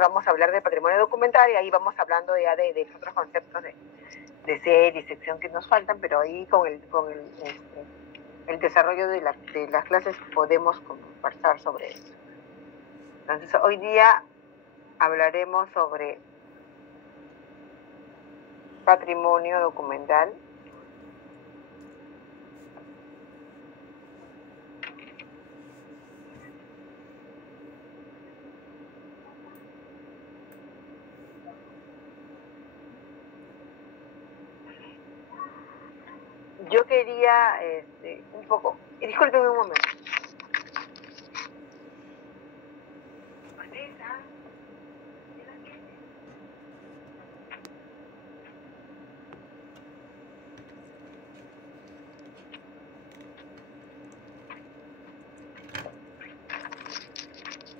vamos a hablar de patrimonio documental y ahí vamos hablando ya de otros conceptos de serie y sección que nos faltan, pero ahí con el desarrollo de las clases podemos conversar sobre eso. Entonces, hoy día hablaremos sobre patrimonio documental. Yo quería un poco, discúlpeme un momento.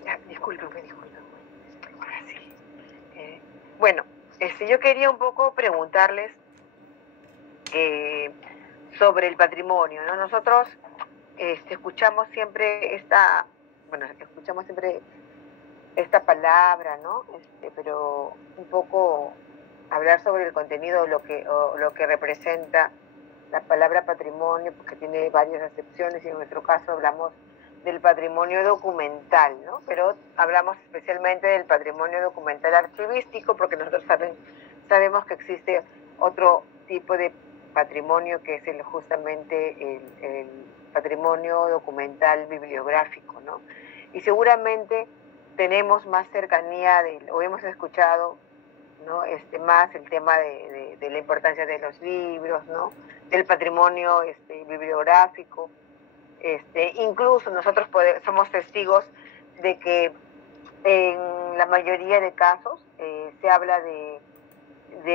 Ya, discúlpeme. Ahora sí. Bueno, yo quería un poco preguntarles sobre el patrimonio, ¿no? Nosotros escuchamos siempre esta palabra, ¿no? Pero un poco hablar sobre el contenido, lo que representa la palabra patrimonio, porque tiene varias acepciones y en nuestro caso hablamos del patrimonio documental, ¿no? Pero hablamos especialmente del patrimonio documental archivístico porque nosotros sabemos que existe otro tipo de patrimonio que es justamente el patrimonio documental bibliográfico, ¿no? Y seguramente tenemos más cercanía o hemos escuchado, ¿no? Más el tema de la importancia de los libros, ¿no? Del patrimonio bibliográfico. Incluso nosotros somos testigos de que en la mayoría de casos se habla de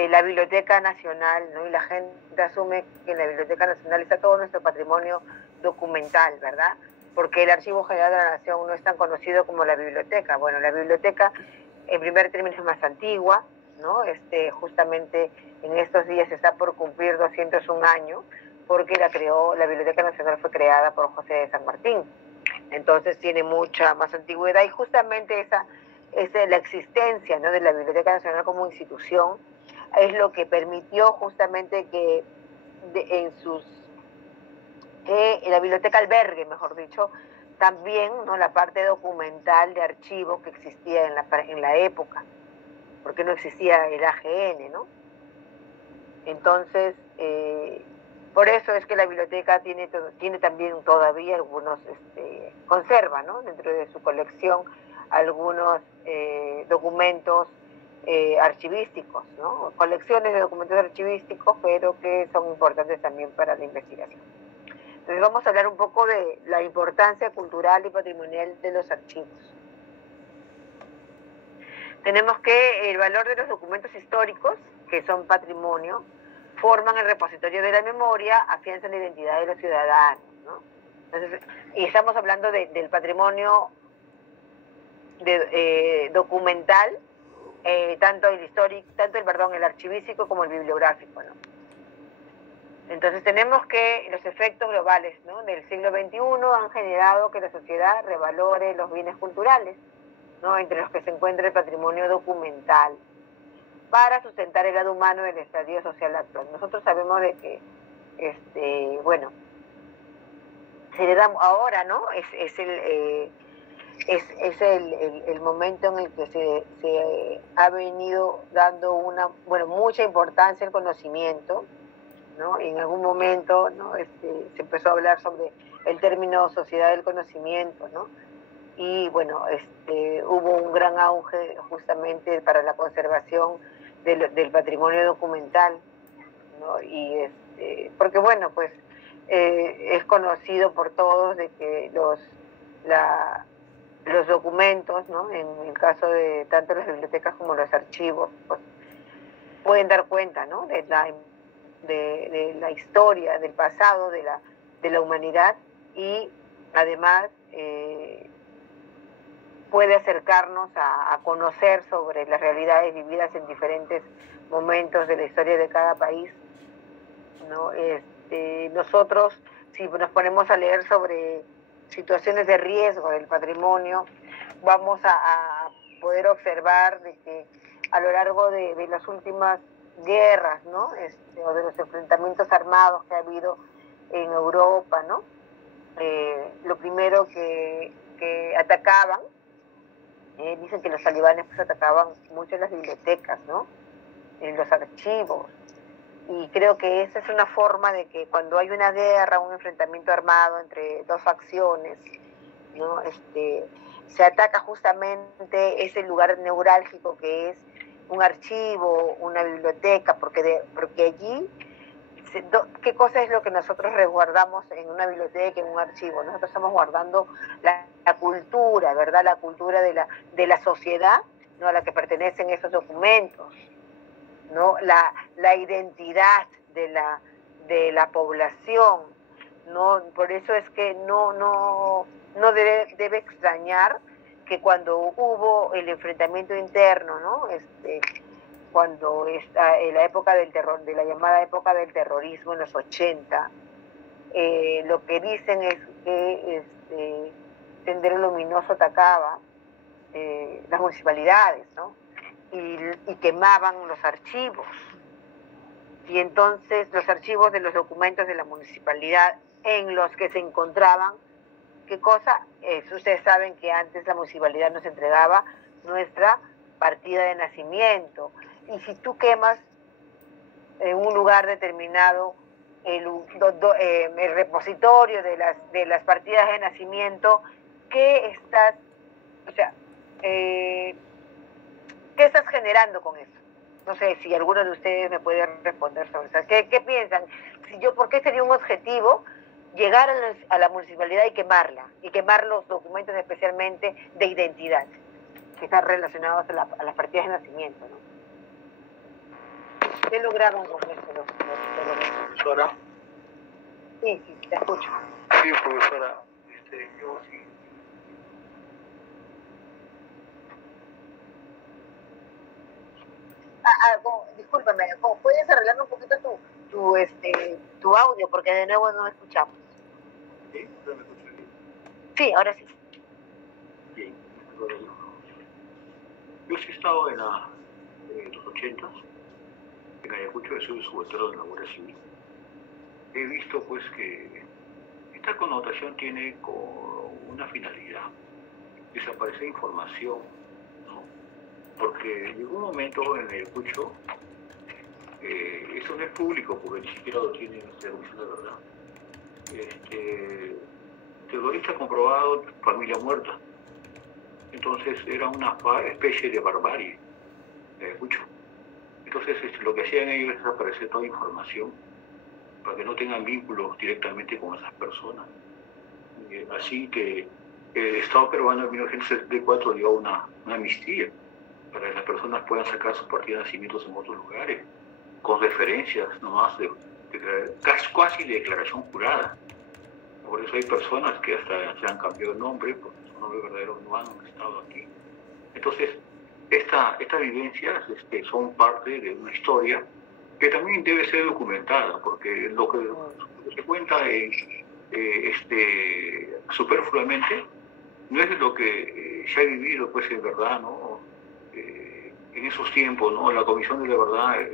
la Biblioteca Nacional, ¿no? Y la gente asume que en la Biblioteca Nacional está todo nuestro patrimonio documental, ¿verdad? Porque el Archivo General de la Nación no es tan conocido como la biblioteca. Bueno, la biblioteca, en primer término, es más antigua, ¿no? Justamente en estos días está por cumplir 201 años, porque la Biblioteca Nacional fue creada por José de San Martín. Entonces tiene mucha más antigüedad y justamente esa la existencia, ¿no?, de la Biblioteca Nacional como institución es lo que permitió justamente que la biblioteca albergue, mejor dicho, también, ¿no?, la parte documental de archivo que existía en la época, porque no existía el AGN, ¿no? Entonces, por eso es que la biblioteca tiene también todavía algunos, conserva, ¿no?, dentro de su colección algunos documentos archivísticos, ¿no? Colecciones de documentos archivísticos, pero que son importantes también para la investigación. Entonces vamos a hablar un poco de la importancia cultural y patrimonial de los archivos. Tenemos que el valor de los documentos históricos, que son patrimonio, forman el repositorio de la memoria, afianzan la identidad de los ciudadanos, ¿no? Entonces, y estamos hablando del patrimonio documental, tanto el archivístico como el bibliográfico, ¿no? Entonces tenemos que los efectos globales, ¿no?, del siglo XXI han generado que la sociedad revalore los bienes culturales, ¿no?, entre los que se encuentra el patrimonio documental, para sustentar el lado humano del estadio social actual. Nosotros sabemos de que, bueno, se le da ahora, ¿no?, es el momento en el que se ha venido dando mucha importancia al conocimiento, ¿no? En algún momento, ¿no?, se empezó a hablar sobre el término sociedad del conocimiento, ¿no? Y bueno, hubo un gran auge justamente para la conservación del patrimonio documental, ¿no? Y porque bueno, pues es conocido por todos de que los documentos, ¿no?, en el caso de tanto las bibliotecas como los archivos, pues, pueden dar cuenta, ¿no?, de la historia, del pasado de la humanidad, y además puede acercarnos a conocer sobre las realidades vividas en diferentes momentos de la historia de cada país, ¿no? Nosotros, si nos ponemos a leer sobre situaciones de riesgo del patrimonio, vamos a poder observar de que a lo largo de las últimas guerras, ¿no? O de los enfrentamientos armados que ha habido en Europa, ¿no? Lo primero que atacaban, dicen que los talibanes pues atacaban mucho en las bibliotecas, ¿no? En los archivos. Y creo que esa es una forma de que cuando hay una guerra, un enfrentamiento armado entre dos facciones, ¿no? Se ataca justamente ese lugar neurálgico que es un archivo, una biblioteca, porque allí, ¿qué cosa es lo que nosotros resguardamos en una biblioteca, en un archivo? Nosotros estamos guardando la cultura, ¿verdad? La cultura de la sociedad, ¿no? A la que pertenecen esos documentos, ¿no? La identidad de la población, ¿no? Por eso es que no debe extrañar que cuando hubo el enfrentamiento interno, ¿no? Cuando en la época del terror, de la llamada época del terrorismo en los 80, lo que dicen es que Sendero Luminoso atacaba las municipalidades, ¿no? Y quemaban los archivos. Y entonces los archivos de los documentos de la municipalidad en los que se encontraban, ¿qué cosa? Ustedes saben que antes la municipalidad nos entregaba nuestra partida de nacimiento. Y si tú quemas en un lugar determinado el repositorio de las partidas de nacimiento, ¿qué estás generando con eso? No sé si alguno de ustedes me puede responder sobre eso. ¿Qué piensan? ¿Por qué sería un objetivo llegar a la municipalidad y quemar los documentos especialmente de identidad que están relacionados a las partidas de nacimiento, ¿no? ¿Qué lograron con eso? ¿Profesora? Sí, te escucho. Sí, profesora. Yo sí. Discúlpame, ¿puedes arreglar un poquito tu audio? Porque de nuevo no escuchamos. ¿Sí? ¿Me escuchas bien? Sí, ahora sí. Bien. Yo sí he estado en los 80 en Ayacucho, soy subalterno de la Guardia Civil. He visto pues que esta connotación tiene una finalidad: desaparecer información, ¿no? Porque llegó un momento en Ayacucho, eso no es público porque ni siquiera lo tiene la Comisión de Verdad. Terrorista comprobado, familia muerta. Entonces era una especie de barbarie de Ayacucho. Entonces lo que hacían ellos es desaparecer toda información para que no tengan vínculos directamente con esas personas. Así que el Estado peruano en 1974 dio una amnistía para que las personas puedan sacar sus partidas de nacimientos en otros lugares, con referencias nomás, casi de declaración jurada. Por eso hay personas que hasta se han cambiado de nombre, porque su nombre verdadero no han estado aquí. Entonces, estas vivencias son parte de una historia que también debe ser documentada, porque lo que se cuenta superfluamente no es lo que se ha vivido, pues en verdad, ¿no? En esos tiempos, ¿no? La Comisión de la Verdad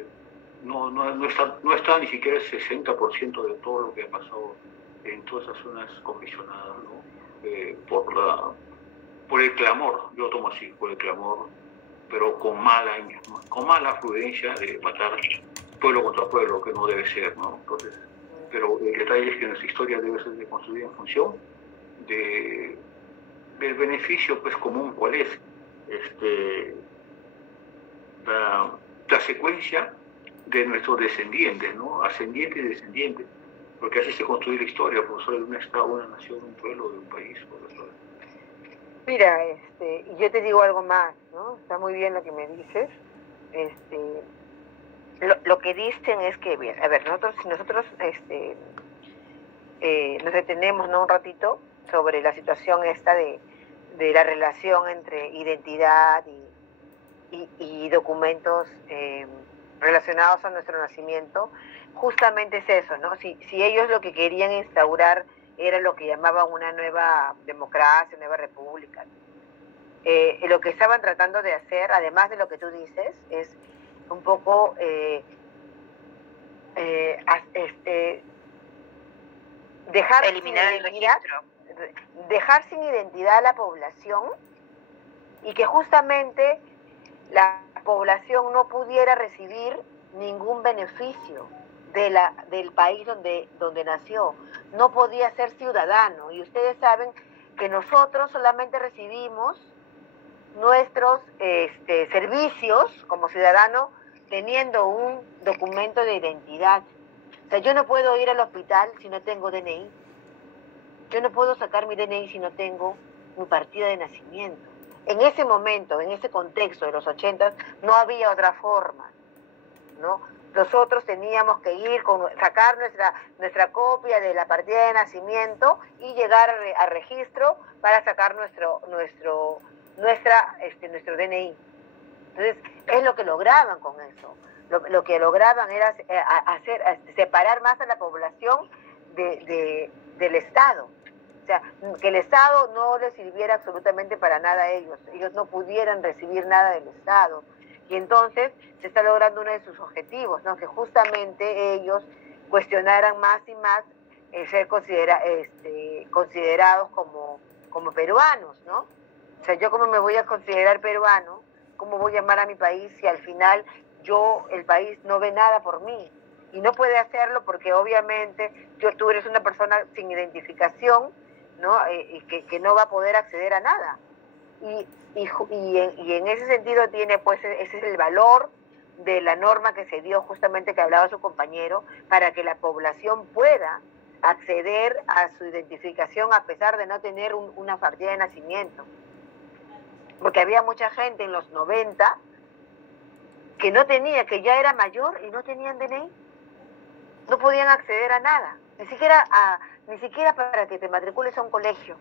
no está ni siquiera el 60% de todo lo que ha pasado en todas esas zonas comisionadas, ¿no? Por el clamor, yo lo tomo así, por el clamor, pero con mala afluencia de matar pueblo contra pueblo, que no debe ser, ¿no? Entonces, pero el detalle es que nuestra historia debe ser construida en función del beneficio pues común. ¿Cuál es? La secuencia de nuestros descendientes, ¿no? Ascendientes y descendientes, porque así se construye la historia, profesor, de un Estado, una nación, un pueblo, de un país, profesor. Mira, yo te digo algo más, ¿no? Está muy bien lo que me dices. Lo que dicen es que, bien, a ver, nosotros nos detenemos, ¿no? Un ratito sobre la situación esta de la relación entre identidad y documentos relacionados a nuestro nacimiento. Justamente es eso, ¿no? Si ellos lo que querían instaurar era lo que llamaban una nueva democracia, nueva república, lo que estaban tratando de hacer, además de lo que tú dices, es un poco dejar eliminar el registro, dejar sin identidad a la población, y que justamente la población no pudiera recibir ningún beneficio del país donde nació. No podía ser ciudadano. Y ustedes saben que nosotros solamente recibimos nuestros servicios como ciudadano teniendo un documento de identidad. O sea, yo no puedo ir al hospital si no tengo DNI. Yo no puedo sacar mi DNI si no tengo mi partida de nacimiento. En ese momento, en ese contexto de los 80, no había otra forma, ¿no? Nosotros teníamos que ir, sacar nuestra copia de la partida de nacimiento y llegar a registro para sacar nuestro DNI. Entonces, es lo que lograban con eso. Lo que lograban era separar más a la población del Estado. O sea, que el Estado no les sirviera absolutamente para nada a ellos. Ellos no pudieran recibir nada del Estado. Y entonces se está logrando uno de sus objetivos, ¿no? Que justamente ellos cuestionaran más y más ser considerados como peruanos, ¿no? O sea, yo cómo me voy a considerar peruano, cómo voy a amar a mi país si al final el país no ve nada por mí. Y no puede hacerlo porque obviamente tú eres una persona sin identificación, ¿no? Y que no va a poder acceder a nada. Y en ese sentido tiene, pues, ese es el valor de la norma que se dio, justamente que hablaba su compañero, para que la población pueda acceder a su identificación a pesar de no tener una partida de nacimiento. Porque había mucha gente en los 90 que no tenía, que ya era mayor y no tenían DNI. No podían acceder a nada, ni siquiera para que te matricules a un colegio,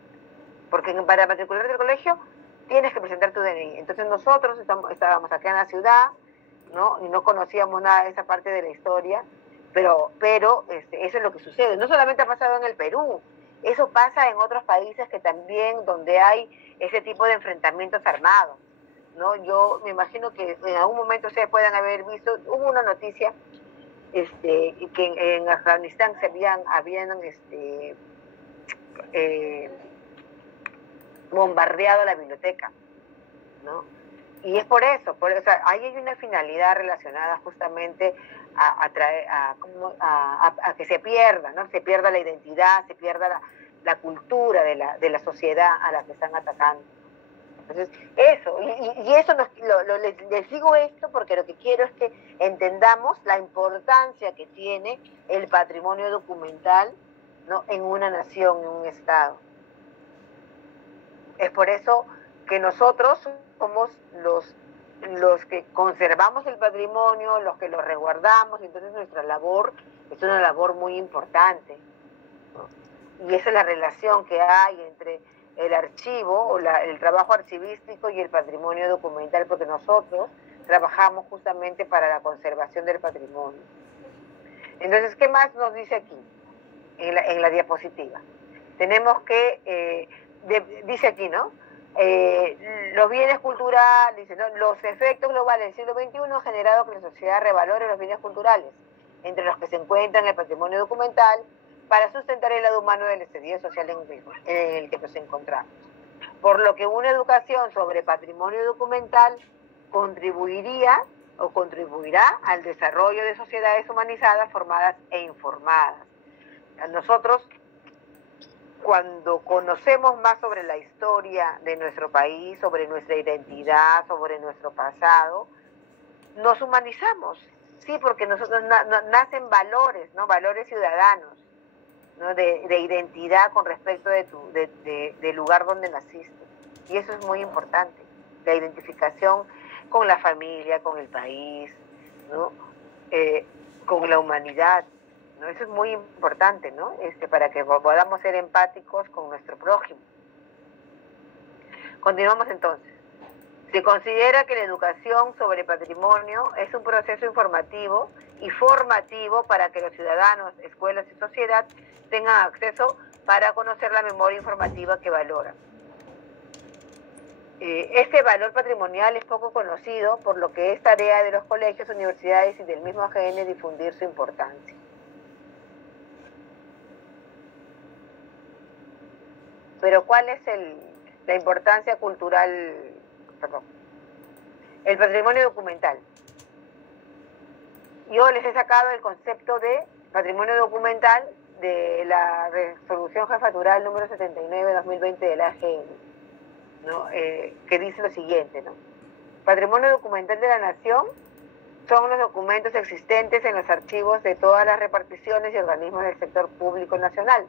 porque para matricularte al colegio tienes que presentar tu DNI. Entonces nosotros estábamos acá en la ciudad, ¿no? Y no conocíamos nada de esa parte de la historia, pero eso es lo que sucede. No solamente ha pasado en el Perú, eso pasa en otros países que también, donde hay ese tipo de enfrentamientos armados, ¿no? Yo me imagino que en algún momento ustedes puedan haber visto, hubo una noticia que en Afganistán se habían bombardeado la biblioteca, ¿no? Y es por eso, o sea, ahí hay una finalidad relacionada justamente a que se pierda, ¿no? Se pierda la identidad, se pierda la cultura de la sociedad a la que están atacando. Entonces, eso, y eso les digo esto porque lo que quiero es que entendamos la importancia que tiene el patrimonio documental, ¿no? En una nación, en un Estado. Es por eso que nosotros somos los que conservamos el patrimonio, los que lo resguardamos, y entonces nuestra labor es una labor muy importante, ¿no? Y esa es la relación que hay entre el archivo o el trabajo archivístico y el patrimonio documental, porque nosotros trabajamos justamente para la conservación del patrimonio. Entonces, ¿qué más nos dice aquí en la diapositiva? Tenemos que, dice aquí, ¿no? Los bienes culturales, dice, ¿no? Los efectos globales del siglo XXI han generado que la sociedad revalore los bienes culturales, entre los que se encuentran el patrimonio documental, para sustentar el lado humano del estudio social en el que nos encontramos. Por lo que una educación sobre patrimonio documental contribuirá al desarrollo de sociedades humanizadas, formadas e informadas. Nosotros, cuando conocemos más sobre la historia de nuestro país, sobre nuestra identidad, sobre nuestro pasado, nos humanizamos, sí, porque nosotros nacen valores, ¿no? Valores ciudadanos, ¿no? De identidad con respecto del lugar donde naciste. Y eso es muy importante, la identificación con la familia, con el país, ¿no? Con la humanidad, ¿no? Eso es muy importante, ¿no? Para que podamos ser empáticos con nuestro prójimo. Continuamos entonces. Se considera que la educación sobre patrimonio es un proceso informativo y formativo para que los ciudadanos, escuelas y sociedad tengan acceso para conocer la memoria informativa que valoran. Este valor patrimonial es poco conocido, por lo que es tarea de los colegios, universidades y del mismo AGN difundir su importancia. Pero ¿cuál es la importancia cultural? Perdón. El patrimonio documental. Yo les he sacado el concepto de patrimonio documental de la resolución jefatural número 79/2020 de la AGN, ¿no? Que dice lo siguiente, ¿no? Patrimonio documental de la nación son los documentos existentes en los archivos de todas las reparticiones y organismos del sector público nacional,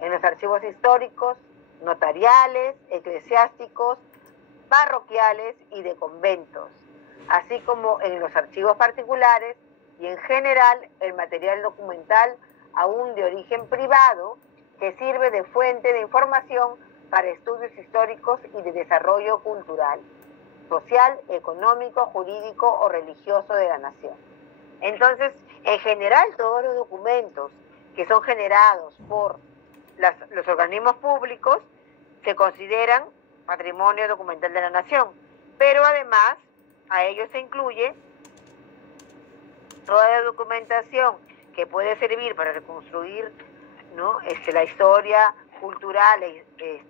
en los archivos históricos, notariales, eclesiásticos, parroquiales y de conventos, así como en los archivos particulares y en general el material documental aún de origen privado que sirve de fuente de información para estudios históricos y de desarrollo cultural, social, económico, jurídico o religioso de la nación. Entonces, en general, todos los documentos que son generados por los organismos públicos se consideran patrimonio documental de la nación, pero además a ellos se incluye toda la documentación que puede servir para reconstruir, ¿no? La historia cultural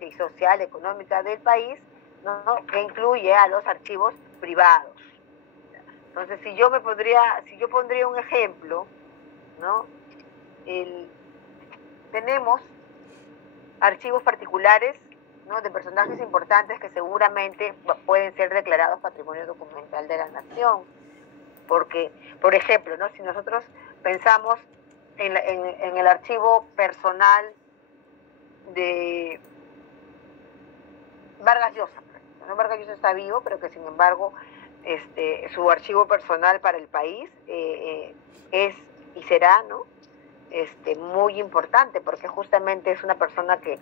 y social, económica del país, ¿no? Que incluye a los archivos privados. Entonces, si yo pondría un ejemplo, ¿no? Tenemos archivos particulares, ¿no? De personajes importantes que seguramente pueden ser declarados patrimonio documental de la nación. Porque, por ejemplo, ¿no? Si nosotros pensamos en el archivo personal de Vargas Llosa, ¿no? Vargas Llosa está vivo, pero que sin embargo su archivo personal para el país es y será, ¿no? Muy importante, porque justamente es una persona que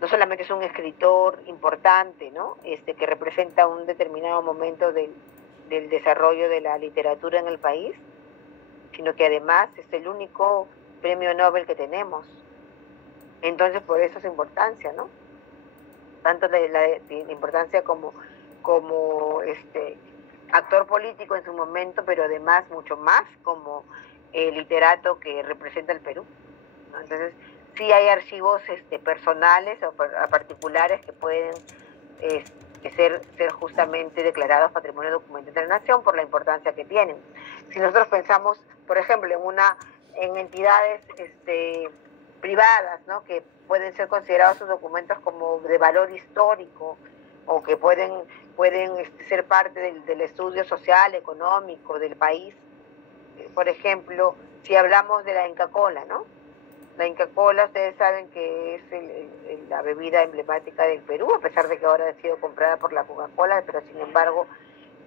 no solamente es un escritor importante, ¿no? Que representa un determinado momento del desarrollo de la literatura en el país, sino que además es el único premio Nobel que tenemos. Entonces, por eso su importancia, ¿no? Tanto la importancia como actor político en su momento, pero además mucho más como literato que representa el Perú, ¿no? Entonces, sí hay archivos personales o particulares que pueden ser justamente declarados patrimonio documental de la nación por la importancia que tienen. Si nosotros pensamos, por ejemplo, en entidades privadas, ¿no? Que pueden ser considerados sus documentos como de valor histórico o que pueden ser parte del estudio social, económico del país. Por ejemplo, si hablamos de la Inca Kola, ¿no? La Inca Kola, ustedes saben que es la bebida emblemática del Perú, a pesar de que ahora ha sido comprada por la Coca-Cola, pero sin embargo,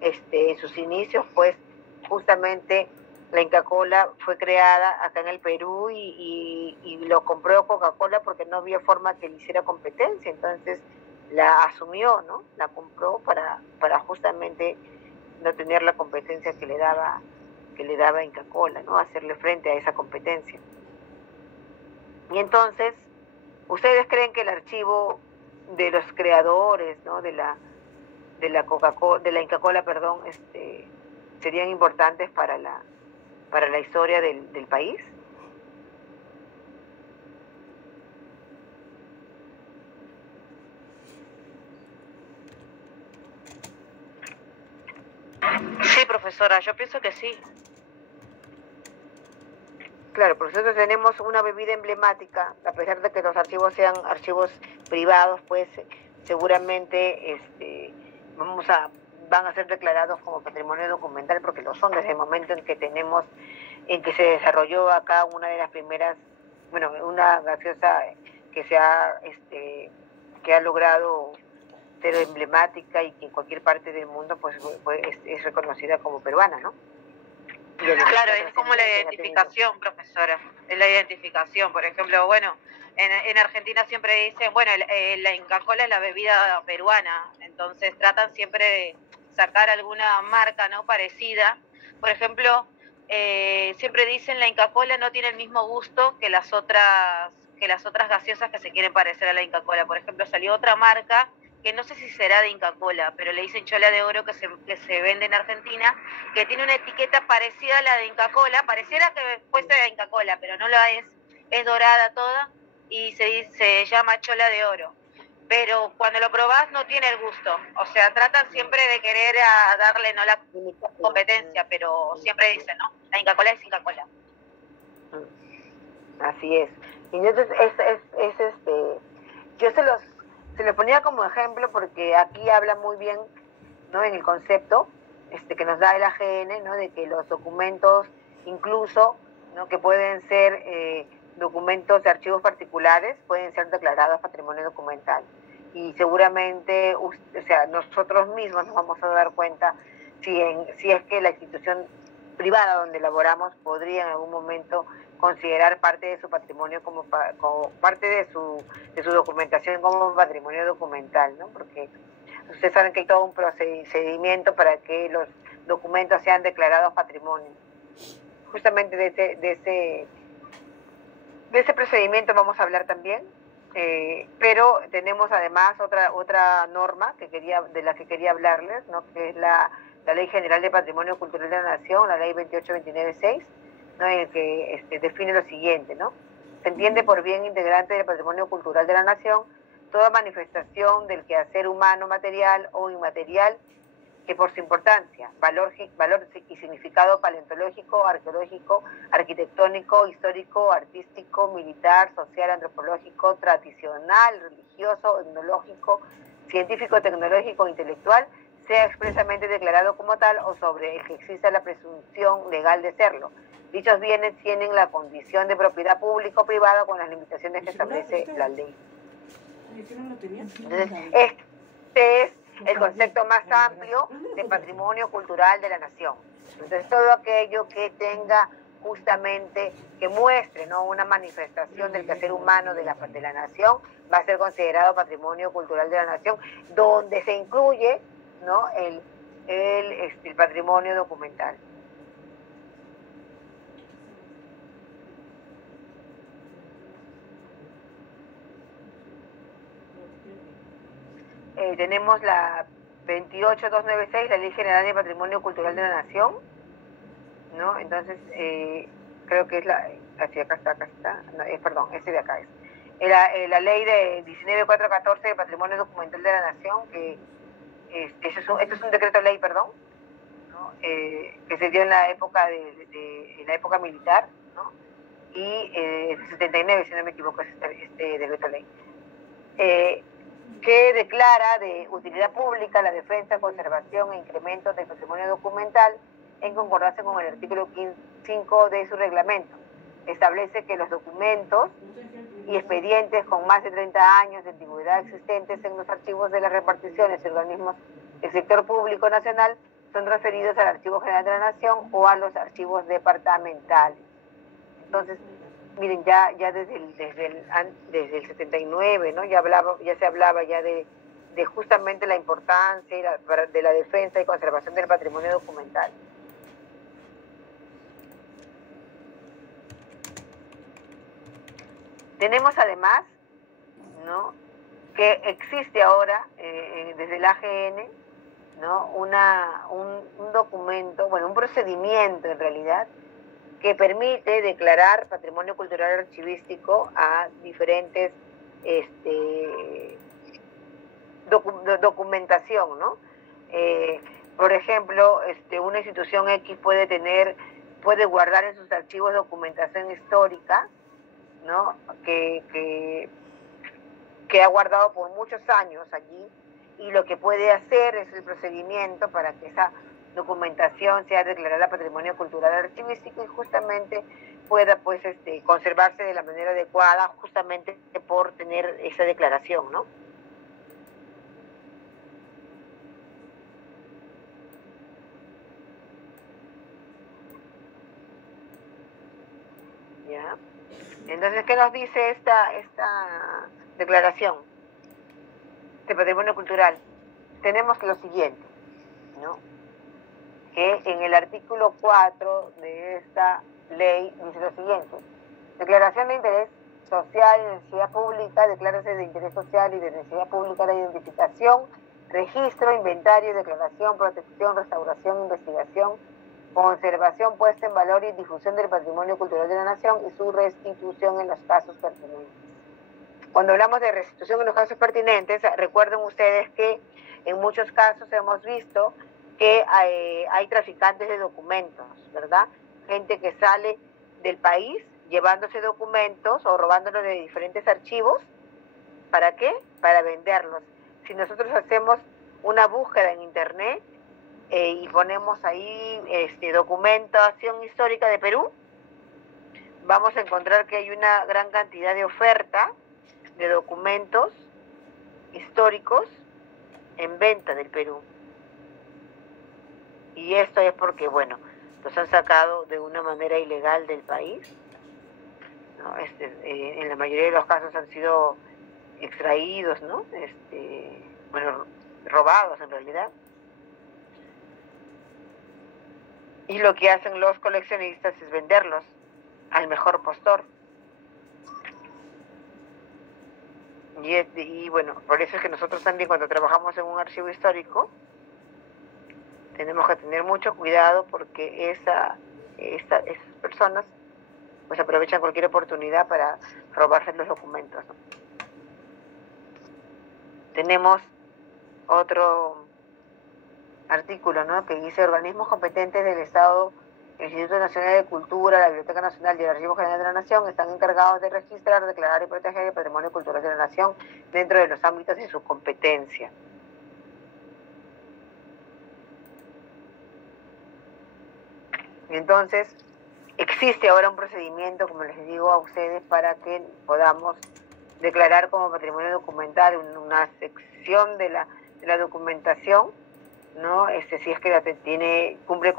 en sus inicios, pues, justamente la Inca Kola fue creada acá en el Perú y lo compró Coca-Cola porque no había forma que le hiciera competencia, entonces la asumió, ¿no? La compró para justamente no tener la competencia que le daba Inca Kola, ¿no? Hacerle frente a esa competencia. Y entonces, ¿ustedes creen que el archivo de los creadores, ¿no? de la Coca-Cola, de la Inca Kola, perdón, serían importantes para la historia del país? Sí, profesora, yo pienso que sí. Claro, porque nosotros tenemos una bebida emblemática, a pesar de que los archivos sean archivos privados, pues seguramente van a ser declarados como patrimonio documental, porque lo son desde el momento en que se desarrolló acá una de las primeras, bueno, una gaseosa que ha logrado ser emblemática y que en cualquier parte del mundo pues es reconocida como peruana, ¿no? Claro, es como la identificación, profesora, es la identificación. Por ejemplo, bueno, en Argentina siempre dicen, bueno, la Inca Kola es la bebida peruana, entonces tratan siempre de sacar alguna marca, ¿no?, parecida. Por ejemplo, siempre dicen la Inca Kola no tiene el mismo gusto que las otras que las otras gaseosas que se quieren parecer a la Inca Kola. Por ejemplo, salió otra marca que no sé si será de Inca Kola, pero le dicen chola de oro, que se vende en Argentina, que tiene una etiqueta parecida a la de Inca Kola, pareciera que fuese de Inca Kola, pero no lo es dorada toda, y se llama chola de oro. Pero cuando lo probás no tiene el gusto, o sea, tratan siempre de querer darle no la competencia, pero siempre dicen, ¿no? La Inca Kola es Inca Kola. Así es. Y entonces yo se lo ponía como ejemplo porque aquí habla muy bien, ¿no? En el concepto que nos da el AGN, ¿no? De que los documentos, incluso, ¿no? Que pueden ser documentos de archivos particulares, pueden ser declarados patrimonio documental. Y seguramente, o sea, nosotros mismos nos vamos a dar cuenta si es que la institución privada donde laboramos podría en algún momento considerar parte de su patrimonio como parte de su documentación como patrimonio documental, ¿no? Porque ustedes saben que hay todo un procedimiento para que los documentos sean declarados patrimonio. Justamente de ese procedimiento vamos a hablar también, pero tenemos además otra norma de la que quería hablarles, ¿no? Que es la Ley General de Patrimonio Cultural de la Nación, la Ley 2829/6, ¿no? En el que define lo siguiente, ¿no? Se entiende por bien integrante del patrimonio cultural de la nación toda manifestación del quehacer humano, material o inmaterial que por su importancia, valor y significado paleontológico, arqueológico, arquitectónico, histórico, artístico, militar, social, antropológico, tradicional, religioso, etnológico, científico, tecnológico, intelectual, sea expresamente declarado como tal o sobre el que exista la presunción legal de serlo. Dichos bienes tienen la condición de propiedad pública o privada con las limitaciones que establece la ley. Entonces, este es el concepto más amplio de patrimonio cultural de la nación. Entonces, todo aquello que tenga justamente, que muestre, ¿no? Una manifestación del quehacer humano de la nación, va a ser considerado patrimonio cultural de la nación, donde se incluye, ¿no? el patrimonio documental. Tenemos la 28296, la Ley General de Patrimonio Cultural de la Nación, ¿no? Entonces, creo que es así, acá está, no, perdón, ese de acá es. La Ley de 19414 de Patrimonio Documental de la Nación, que esto es un decreto ley, perdón, ¿no? Que se dio en la época en la época militar, ¿no? Y 79, si no me equivoco, es este decreto ley. Que declara de utilidad pública la defensa, conservación e incremento del patrimonio documental en concordancia con el artículo 5 de su reglamento. Establece que los documentos y expedientes con más de 30 años de antigüedad existentes en los archivos de las reparticiones y organismos del sector público nacional son transferidos al Archivo General de la Nación o a los archivos departamentales. Entonces, miren, ya desde el 79, ¿no? Ya se hablaba de justamente la importancia de la defensa y conservación del patrimonio documental. Tenemos además, ¿no? Que existe ahora, desde el AGN, ¿no? un documento, bueno, un procedimiento en realidad, que permite declarar patrimonio cultural archivístico a diferentes documentación, ¿no? Por ejemplo, una institución X puede guardar en sus archivos documentación histórica, ¿no? Que ha guardado por muchos años allí, y lo que puede hacer es el procedimiento para que esa documentación sea declarada patrimonio cultural archivístico y justamente pueda pues conservarse de la manera adecuada, justamente por tener esa declaración, ¿no? ¿Ya? Entonces, ¿qué nos dice esta declaración de patrimonio cultural? Tenemos lo siguiente, ¿no? Que en el artículo 4 de esta ley dice lo siguiente: declaración de interés social y necesidad pública, declárase de interés social y de necesidad pública la identificación, registro, inventario, declaración, protección, restauración, investigación, conservación, puesta en valor y difusión del patrimonio cultural de la nación y su restitución en los casos pertinentes. Cuando hablamos de restitución en los casos pertinentes, recuerden ustedes que en muchos casos hemos visto que hay traficantes de documentos, ¿verdad? Gente que sale del país llevándose documentos o robándolos de diferentes archivos. ¿Para qué? Para venderlos. Si nosotros hacemos una búsqueda en internet y ponemos ahí documentación histórica de Perú, vamos a encontrar que hay una gran cantidad de oferta de documentos históricos en venta del Perú. Y esto es porque, bueno, los han sacado de una manera ilegal del país, ¿no? En la mayoría de los casos han sido extraídos, ¿no? Bueno, robados en realidad. Y lo que hacen los coleccionistas es venderlos al mejor postor. Y bueno, por eso es que nosotros también cuando trabajamos en un archivo histórico tenemos que tener mucho cuidado porque esas personas pues aprovechan cualquier oportunidad para robarse los documentos, ¿no? Tenemos otro artículo, ¿no?, que dice: organismos competentes del Estado, el Instituto Nacional de Cultura, la Biblioteca Nacional y el Archivo General de la Nación están encargados de registrar, declarar y proteger el patrimonio cultural de la Nación dentro de los ámbitos de su competencia. Entonces, existe ahora un procedimiento, como les digo a ustedes, para que podamos declarar como patrimonio documental una sección de la documentación, ¿no? Si es que cumple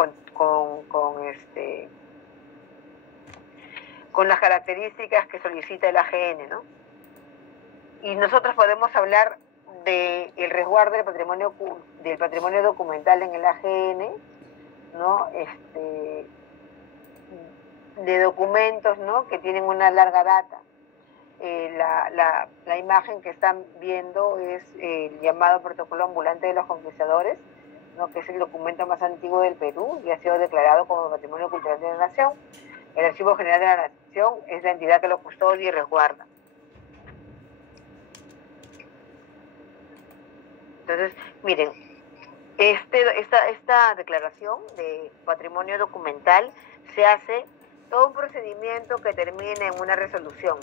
con las características que solicita el AGN, ¿no? Y nosotros podemos hablar del resguardo del patrimonio documental en el AGN, ¿no? De documentos, ¿no?, que tienen una larga data. La imagen que están viendo es el llamado Protocolo Ambulante de los Conquistadores, ¿no?, que es el documento más antiguo del Perú y ha sido declarado como Patrimonio Cultural de la Nación. El Archivo General de la Nación es la entidad que lo custodia y resguarda. Entonces, miren, esta declaración de patrimonio documental se hace todo un procedimiento que termina en una resolución,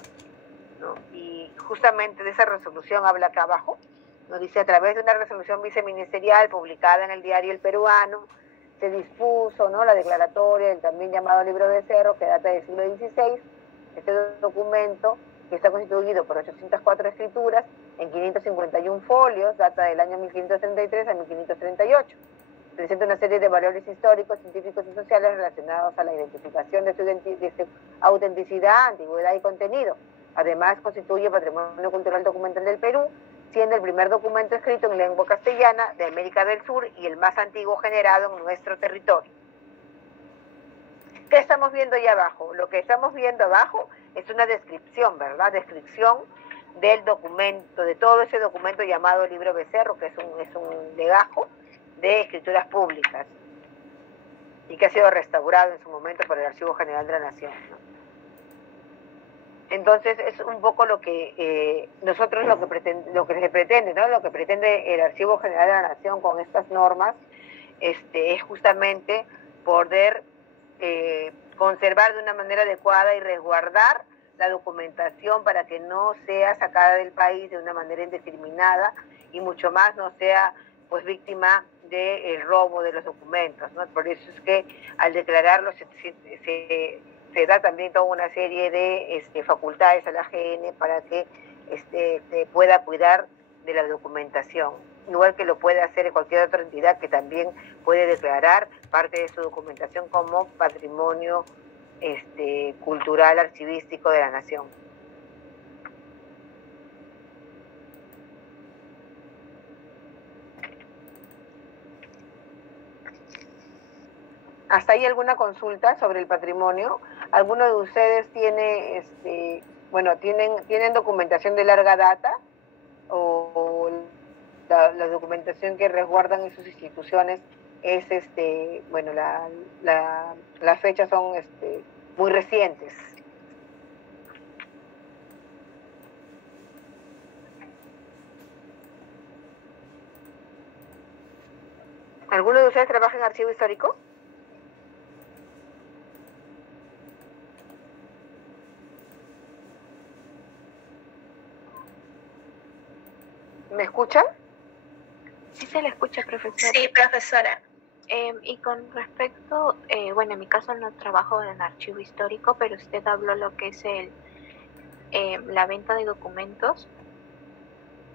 ¿no? Y justamente de esa resolución habla acá abajo, nos dice: a través de una resolución viceministerial publicada en el diario El Peruano, se dispuso, ¿no?, la declaratoria del también llamado Libro Becerro, que data del siglo XVI. Este documento, que está constituido por 804 escrituras en 551 folios, data del año 1533 a 1538. Presenta una serie de valores históricos, científicos y sociales relacionados a la identificación de su autenticidad, antigüedad y contenido. Además, constituye Patrimonio Cultural Documental del Perú, siendo el primer documento escrito en lengua castellana de América del Sur y el más antiguo generado en nuestro territorio. ¿Qué estamos viendo ahí abajo? Lo que estamos viendo abajo es una descripción, ¿verdad? Descripción del documento, de todo ese documento llamado Libro Becerro, que es un legajo de escrituras públicas y que ha sido restaurado en su momento por el Archivo General de la Nación, ¿no? Entonces es un poco lo que nosotros lo que se pretende, ¿no?, lo que pretende el Archivo General de la Nación con estas normas, es justamente poder conservar de una manera adecuada y resguardar la documentación para que no sea sacada del país de una manera indiscriminada y mucho más no sea pues víctima del robo de los documentos, ¿no? Por eso es que al declararlo se da también toda una serie de facultades a la AGN para que pueda cuidar de la documentación, igual que lo puede hacer cualquier otra entidad que también puede declarar parte de su documentación como patrimonio cultural archivístico de la nación. ¿Hasta ahí alguna consulta sobre el patrimonio? ¿Alguno de ustedes tiene bueno, tienen documentación de larga data o la documentación que resguardan en sus instituciones es, bueno, las fechas son muy recientes. ¿Alguno de ustedes trabaja en archivo histórico? ¿Me escuchan? Sí se le escucha, profesora. Sí, profesora. Y con respecto, bueno, en mi caso no trabajo en archivo histórico, pero usted habló lo que es la venta de documentos.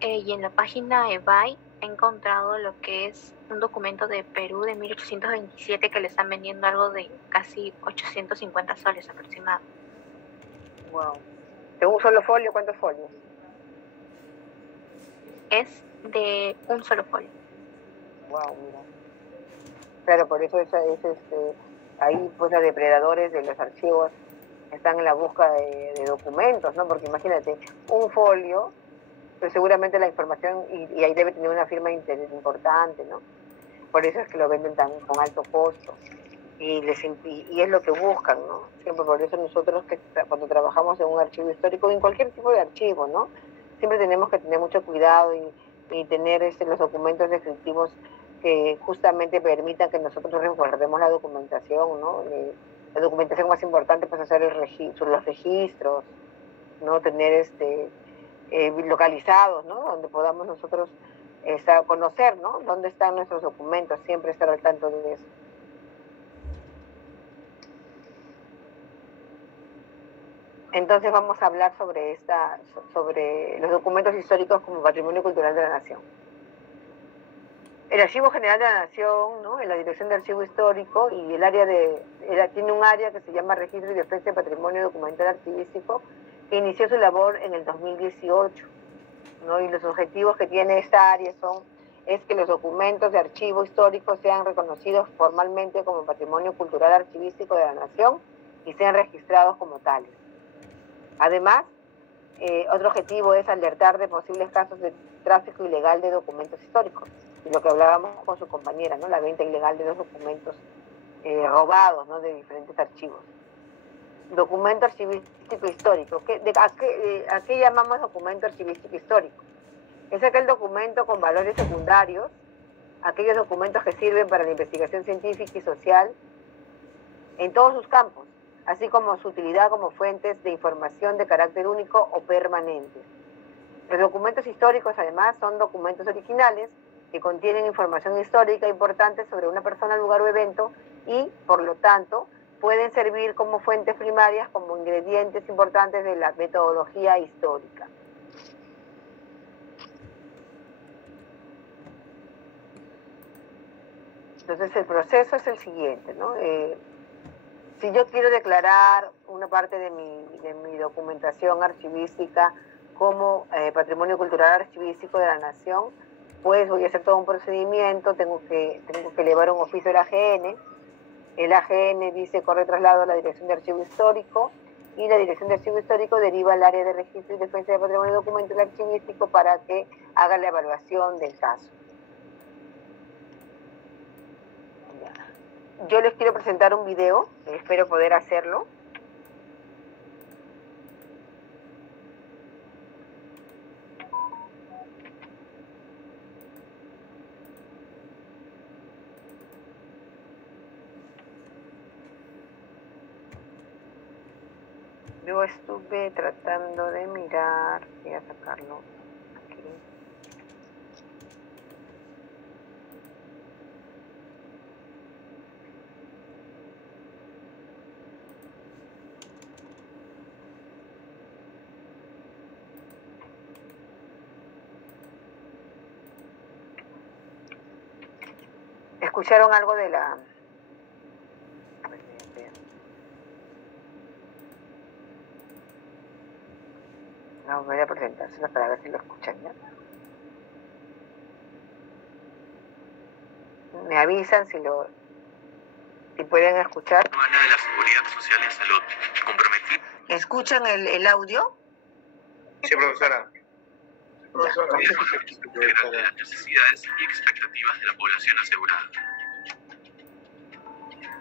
Y en la página eBay he encontrado lo que es un documento de Perú de 1827 que le están vendiendo algo de casi 850 soles aproximado. Wow. ¿De un solo folio? ¿Cuántos folios? Es de un solo folio. Wow, mira. Claro, por eso ahí pues los depredadores de los archivos están en la búsqueda de documentos, ¿no? Porque imagínate, un folio, pues seguramente la información, y ahí debe tener una firma importante, ¿no? Por eso es que lo venden con alto costo. Y es lo que buscan, ¿no? Siempre por eso nosotros cuando trabajamos en un archivo histórico, en cualquier tipo de archivo, ¿no? Siempre tenemos que tener mucho cuidado y tener los documentos descriptivos que justamente permitan que nosotros resguardemos la documentación, ¿no? La documentación más importante pues hacer los registros, ¿no? Tener localizados, ¿no? Donde podamos nosotros conocer, ¿no? Dónde están nuestros documentos, siempre estar al tanto de eso. Entonces vamos a hablar sobre los documentos históricos como patrimonio cultural de la nación. El Archivo General de la Nación, ¿no? En la Dirección de Archivo Histórico, y tiene un área que se llama Registro y Defensa de Patrimonio Documental Archivístico, que inició su labor en el 2018, ¿no? Y los objetivos que tiene esta área es que los documentos de archivo histórico sean reconocidos formalmente como patrimonio cultural archivístico de la nación y sean registrados como tales. Además, otro objetivo es alertar de posibles casos de tráfico ilegal de documentos históricos, y lo que hablábamos con su compañera, ¿no? La venta ilegal de los documentos robados, ¿no? De diferentes archivos. Documento archivístico histórico. ¿A qué llamamos documento archivístico histórico? Es aquel documento con valores secundarios, aquellos documentos que sirven para la investigación científica y social en todos sus campos, así como su utilidad como fuentes de información de carácter único o permanente. Los documentos históricos, además, son documentos originales que contienen información histórica importante sobre una persona, lugar o evento y, por lo tanto, pueden servir como fuentes primarias, como ingredientes importantes de la metodología histórica. Entonces, el proceso es el siguiente, ¿no? Si yo quiero declarar una parte de mi documentación archivística como patrimonio cultural archivístico de la nación, pues voy a hacer todo un procedimiento, tengo que elevar un oficio al AGN. El AGN dice corre traslado a la Dirección de Archivo Histórico, y la Dirección de Archivo Histórico deriva al área de registro y defensa de patrimonio documental archivístico para que haga la evaluación del caso. Yo les quiero presentar un video, espero poder hacerlo. Yo estuve tratando de mirar, voy a sacarlo aquí. ¿Escucharon algo de la...? No, voy a presentárselo para ver si lo escuchan ya. Me avisan si pueden escuchar. De la Seguridad Social en Salud. Comprometí. ¿Escuchan el audio? Sí, profesora. Integral de las necesidades y expectativas de la población asegurada.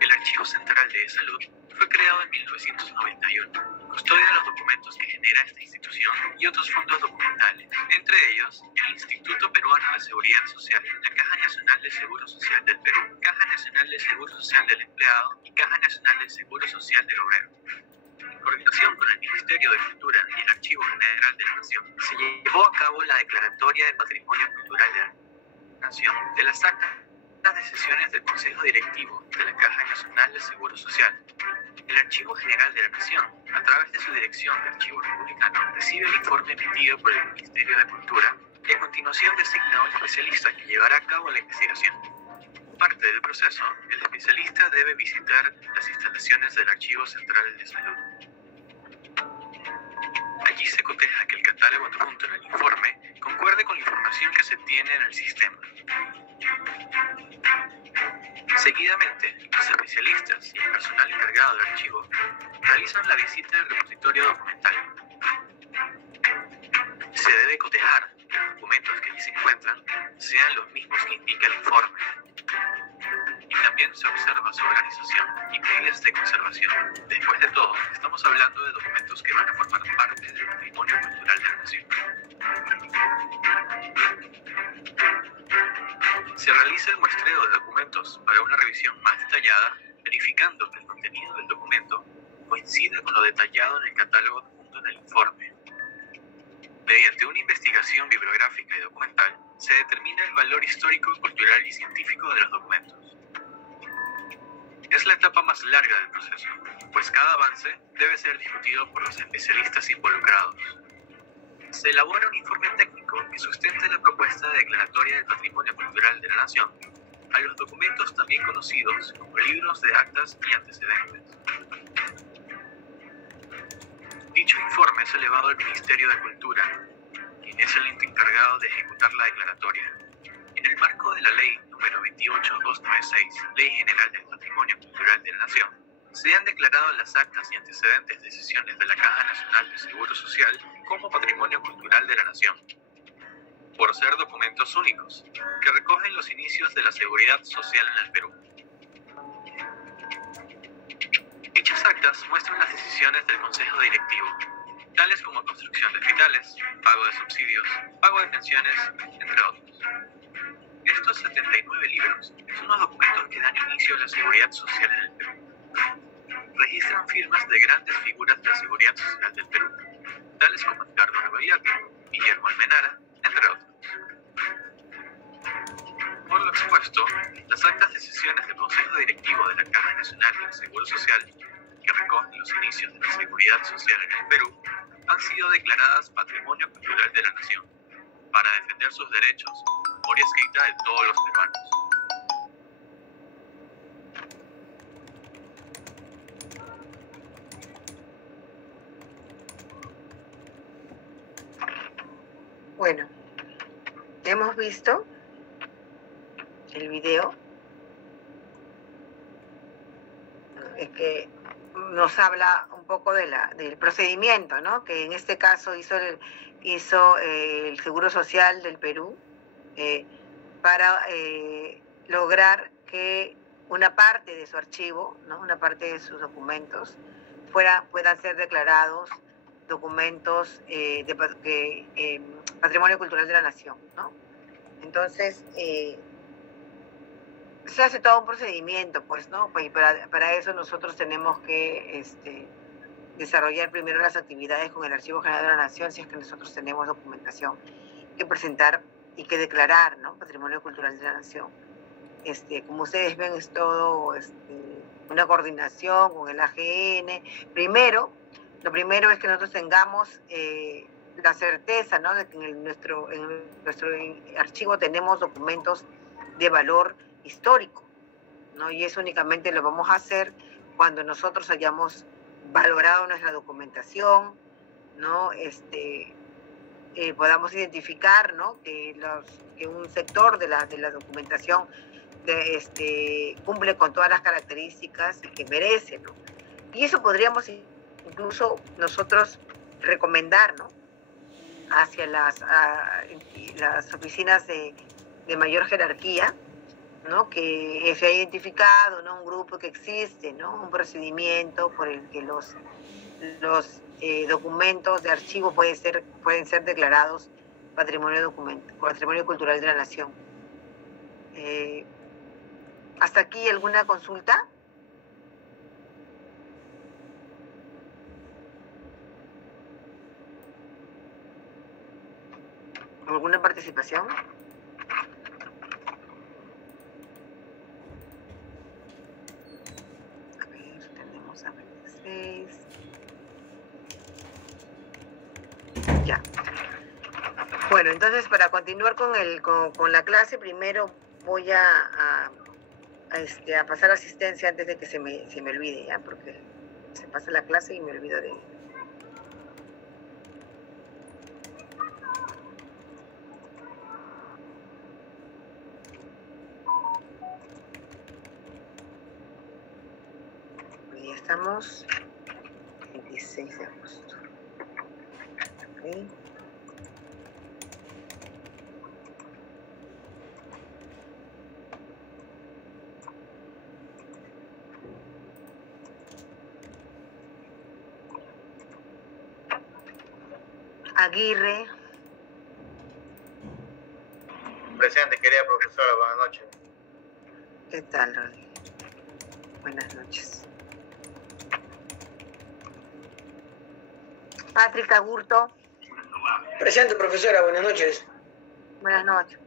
El Archivo Central de Salud fue creado en 1991. Custodia los documentos que genera esta institución y otros fondos documentales, entre ellos el Instituto Peruano de Seguridad Social, la Caja Nacional de Seguro Social del Perú, Caja Nacional de Seguro Social del Empleado y Caja Nacional de Seguro Social del Obrero. En coordinación con el Ministerio de Cultura y el Archivo General de la Nación, se llevó a cabo la Declaratoria de Patrimonio Cultural de la Nación de las actas de sesiones del Consejo Directivo de la Caja Nacional de Seguro Social. El Archivo General de la Nación, a través de su Dirección de Archivo Republicano, recibe el informe emitido por el Ministerio de Cultura y a continuación designa a un especialista que llevará a cabo la investigación. Parte del proceso, el especialista debe visitar las instalaciones del Archivo Central de Salud. Allí se coteja que el catálogo adjunto en el informe concuerde con la información que se tiene en el sistema. Seguidamente, los especialistas y el personal encargado del archivo realizan la visita del repositorio documental. Se debe cotejar que los documentos que allí se encuentran sean los mismos que indica el informe. Y también se observa su organización y medidas de conservación. Después de todo, estamos hablando de documentos que van a formar parte del patrimonio cultural de la nación. Se realiza el muestreo de documentos para una revisión más detallada, verificando que el contenido del documento coincide con lo detallado en el catálogo adjunto en el informe. Mediante una investigación bibliográfica y documental, se determina el valor histórico, cultural y científico de los documentos. Es la etapa más larga del proceso, pues cada avance debe ser discutido por los especialistas involucrados. Se elabora un informe técnico que sustente la propuesta de declaratoria del patrimonio cultural de la nación a los documentos también conocidos como libros de actas y antecedentes. Dicho informe es elevado al Ministerio de Cultura, quien es el ente encargado de ejecutar la declaratoria. En el marco de la Ley número 28296, Ley General del Patrimonio Cultural de la Nación, se han declarado las actas y antecedentes de sesiones de la Caja Nacional de Seguro Social como Patrimonio Cultural de la Nación, por ser documentos únicos, que recogen los inicios de la seguridad social en el Perú. Dichas actas muestran las decisiones del Consejo Directivo, tales como construcción de hospitales, pago de subsidios, pago de pensiones, entre otros. Estos 79 libros son los documentos que dan inicio a la seguridad social en el Perú. Registran firmas de grandes figuras de la seguridad social del Perú, tales como Edgardo Rebagliati, Guillermo Almenara, entre otros. Por lo expuesto, las actas de sesiones del Consejo Directivo de la Caja Nacional del Seguro Social, que recogen los inicios de la seguridad social en el Perú, han sido declaradas Patrimonio Cultural de la Nación, para defender sus derechos, memoria escrita de todos los peruanos. Bueno, hemos visto el video que nos habla un poco del procedimiento, ¿no? Que en este caso hizo el Seguro Social del Perú para lograr que una parte de su archivo, ¿no? Una parte de sus documentos puedan ser declarados documentos de Patrimonio Cultural de la Nación, ¿no? Entonces, se hace todo un procedimiento, pues, ¿no? Pues, para eso nosotros tenemos que desarrollar primero las actividades con el Archivo General de la Nación, si es que nosotros tenemos documentación que presentar y que declarar, ¿no? Patrimonio Cultural de la Nación. Como ustedes ven, es todo una coordinación con el AGN. Lo primero es que nosotros tengamos la certeza, ¿no? De que en nuestro archivo tenemos documentos de valor histórico, ¿no? Y eso únicamente lo vamos a hacer cuando nosotros hayamos valorado nuestra documentación, ¿no? Podamos identificar, ¿no? Que un sector de la documentación cumple con todas las características que merece, ¿no? Y eso podríamos incluso nosotros recomendar, ¿no? hacia las oficinas de mayor jerarquía, ¿no? Que se ha identificado, ¿no? Un grupo que existe, ¿no? Un procedimiento por el que los documentos de archivo pueden ser declarados patrimonio cultural de la nación. ¿Hasta aquí alguna consulta? ¿Alguna participación? A ver, tenemos a 26. Ya. Bueno, entonces para continuar con la clase, primero voy a pasar asistencia antes de que se me olvide, ¿ya? Porque se pasa la clase y me olvido de... Hoy estamos 26 de agosto. Okay. Aguirre. Presente, querida profesora, buenas noches. ¿Qué tal, Rodri? Buenas noches. Patrick Agurto. Presente, profesora, buenas noches. Buenas noches.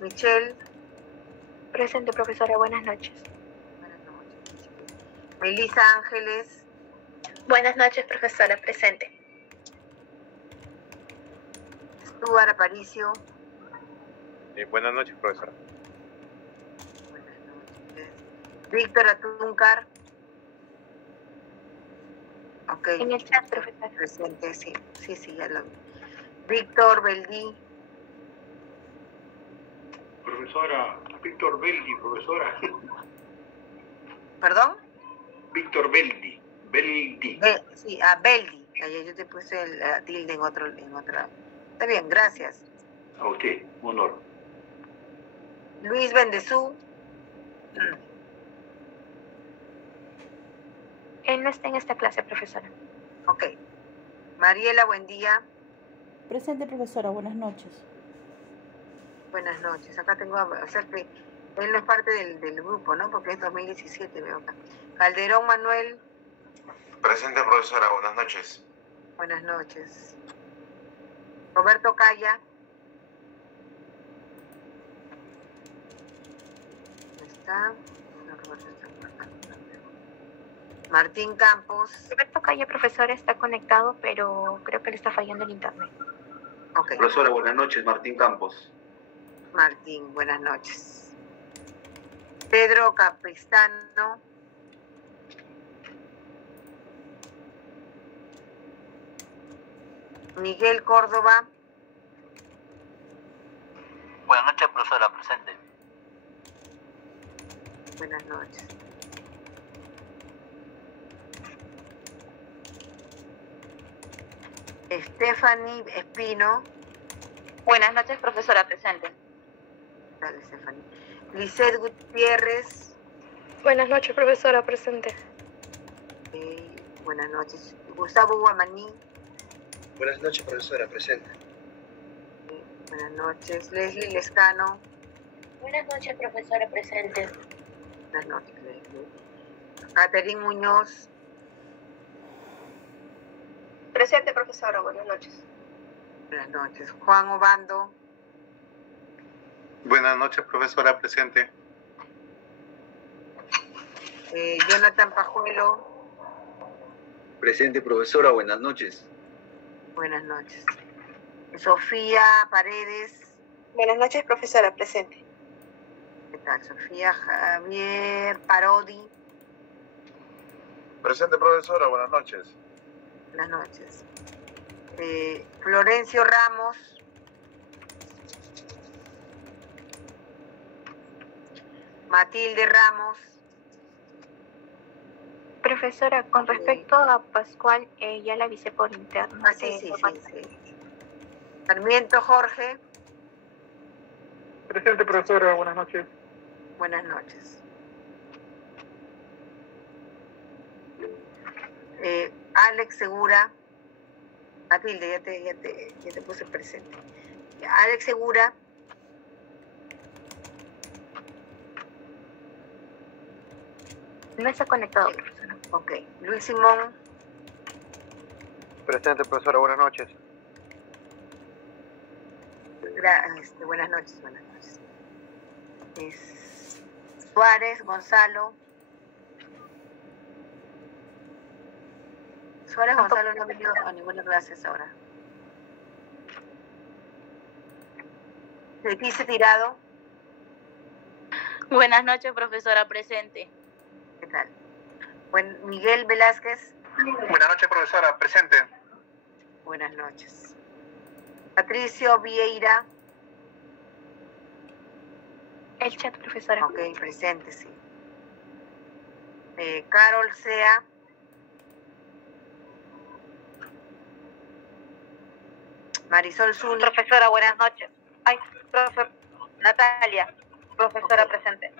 Michelle. Presente, profesora, buenas noches. Buenas noches. Melissa Ángeles. Buenas noches, profesora, presente. Stuart Aparicio. Buenas noches, profesora. Buenas noches. Víctor Atúncar. Ok. En el chat, profesora. Presente, sí, ya lo vi. Víctor Beldí. Profesora, Víctor Beldi, profesora. ¿Perdón? Víctor Beldi. Beldi. Sí, a Beldi. Ayer yo te puse la tilde en otra. Está bien, gracias. A usted, un honor. Luis Bendezú. Él no está en esta clase, profesora. Ok. Mariela, buen día. Presente, profesora, buenas noches. Buenas noches. Acá tengo, o sea que él no es parte del grupo, ¿no? Porque es 2017, veo acá. Calderón Manuel. Presente, profesora, buenas noches. Buenas noches. Roberto Calla. ¿Está? No, Roberto está por acá. Martín Campos. Roberto Calle, profesora, está conectado, pero creo que le está fallando el internet. Ok. Profesora, buenas noches. Martín Campos. Martín, buenas noches. Pedro Capristano. Miguel Córdoba. Buenas noches, profesora, presente. Buenas noches. Stephanie Espino. Buenas noches, profesora, presente. Dale, Stephanie. Lisette Gutiérrez. Buenas noches, profesora, presente. Buenas noches. Gustavo Guamaní. Buenas noches, profesora, presente. Buenas noches. Leslie Lescano. Buenas noches, profesora, presente. Buenas noches, Leslie. Catherine Muñoz. Presente, profesora, buenas noches. Buenas noches. Juan Obando. Buenas noches, profesora, presente. Jonathan Pajuelo. Presente, profesora, buenas noches. Buenas noches. Sofía Paredes. Buenas noches, profesora, presente. ¿Qué tal, Sofía? Javier Parodi. Presente, profesora, buenas noches. Buenas noches. Florencio Ramos. Matilde Ramos. Profesora, con respecto a Pascual, ya la avisé por interno. Sí. Sarmiento Jorge. Presente, profesora, buenas noches. Buenas noches. Alex Segura. Matilde, ya te puse presente. Alex Segura. No está conectado, profesora. Ok. Luis Simón. Presente, profesora, buenas noches. Buenas noches. Suárez Gonzalo. Suárez Gonzalo no ha venido a ninguna clase ahora. Leticia Tirado. Buenas noches, profesora, presente. ¿Qué tal? Miguel Velázquez. Buenas noches, profesora, presente. Buenas noches. Patricio Vieira. El chat, profesora. Ok, presente, sí. Carol Sea. Marisol Zuni. Profesora, buenas noches. Ay, profesor. Natalia, profesora presente.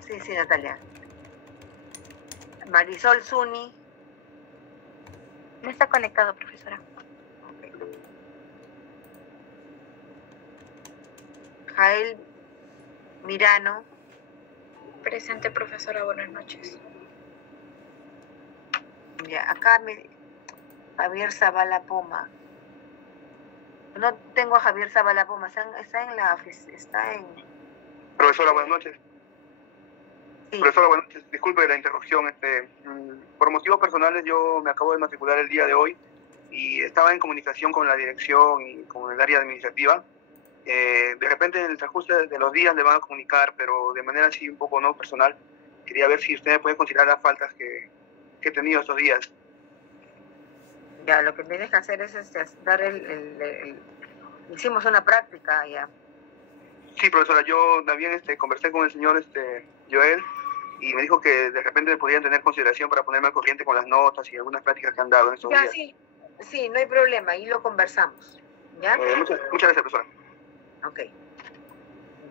Sí, Natalia. Marisol Zuni. No está conectado, profesora. Jael Mirano. Presente, profesora, buenas noches. Ya, acá Javier Zavala Poma. No tengo a Javier Zavala Poma, está en la oficina, está en... Profesora, buenas noches. Sí. Profesora, buenas noches. Disculpe la interrupción. Por motivos personales yo me acabo de matricular el día de hoy y estaba en comunicación con la dirección y con el área administrativa. De repente en el transcurso de los días le van a comunicar, pero de manera así un poco no personal. Quería ver si usted puede considerar las faltas que he tenido estos días. Ya, lo que tienes que hacer es dar hicimos una práctica ya. Sí, profesora, yo también conversé con el señor Joel y me dijo que de repente me podían tener consideración para ponerme al corriente con las notas y algunas prácticas que han dado en estos días. Sí, no hay problema, ahí lo conversamos. ¿Ya? Muchas gracias, profesora. Ok.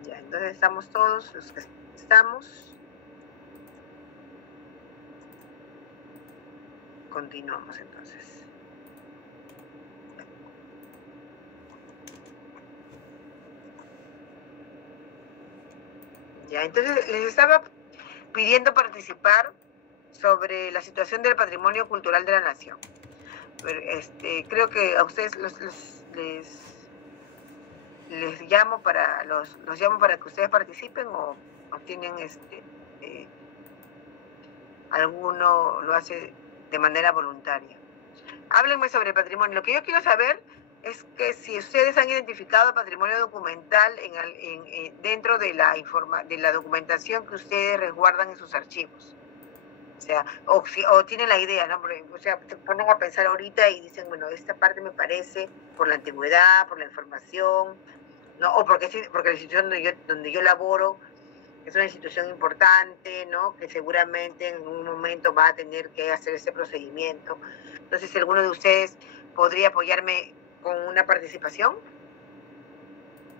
Ya, entonces estamos todos los que estamos. Continuamos entonces. Ya, entonces les estaba pidiendo participar sobre la situación del patrimonio cultural de la nación. Pero, creo que a ustedes les llamo los llamo para que ustedes participen o tienen alguno lo hace de manera voluntaria. Háblenme sobre el patrimonio. Lo que yo quiero saber es que si ustedes han identificado patrimonio documental dentro de la documentación que ustedes resguardan en sus archivos. O sea, o tienen la idea, ¿no? O sea, se ponen a pensar ahorita y dicen, bueno, esta parte me parece por la antigüedad, por la información, ¿no? O porque la institución donde yo laboro es una institución importante, ¿no? Que seguramente en un momento va a tener que hacer ese procedimiento. Entonces, si alguno de ustedes podría apoyarme con una participación.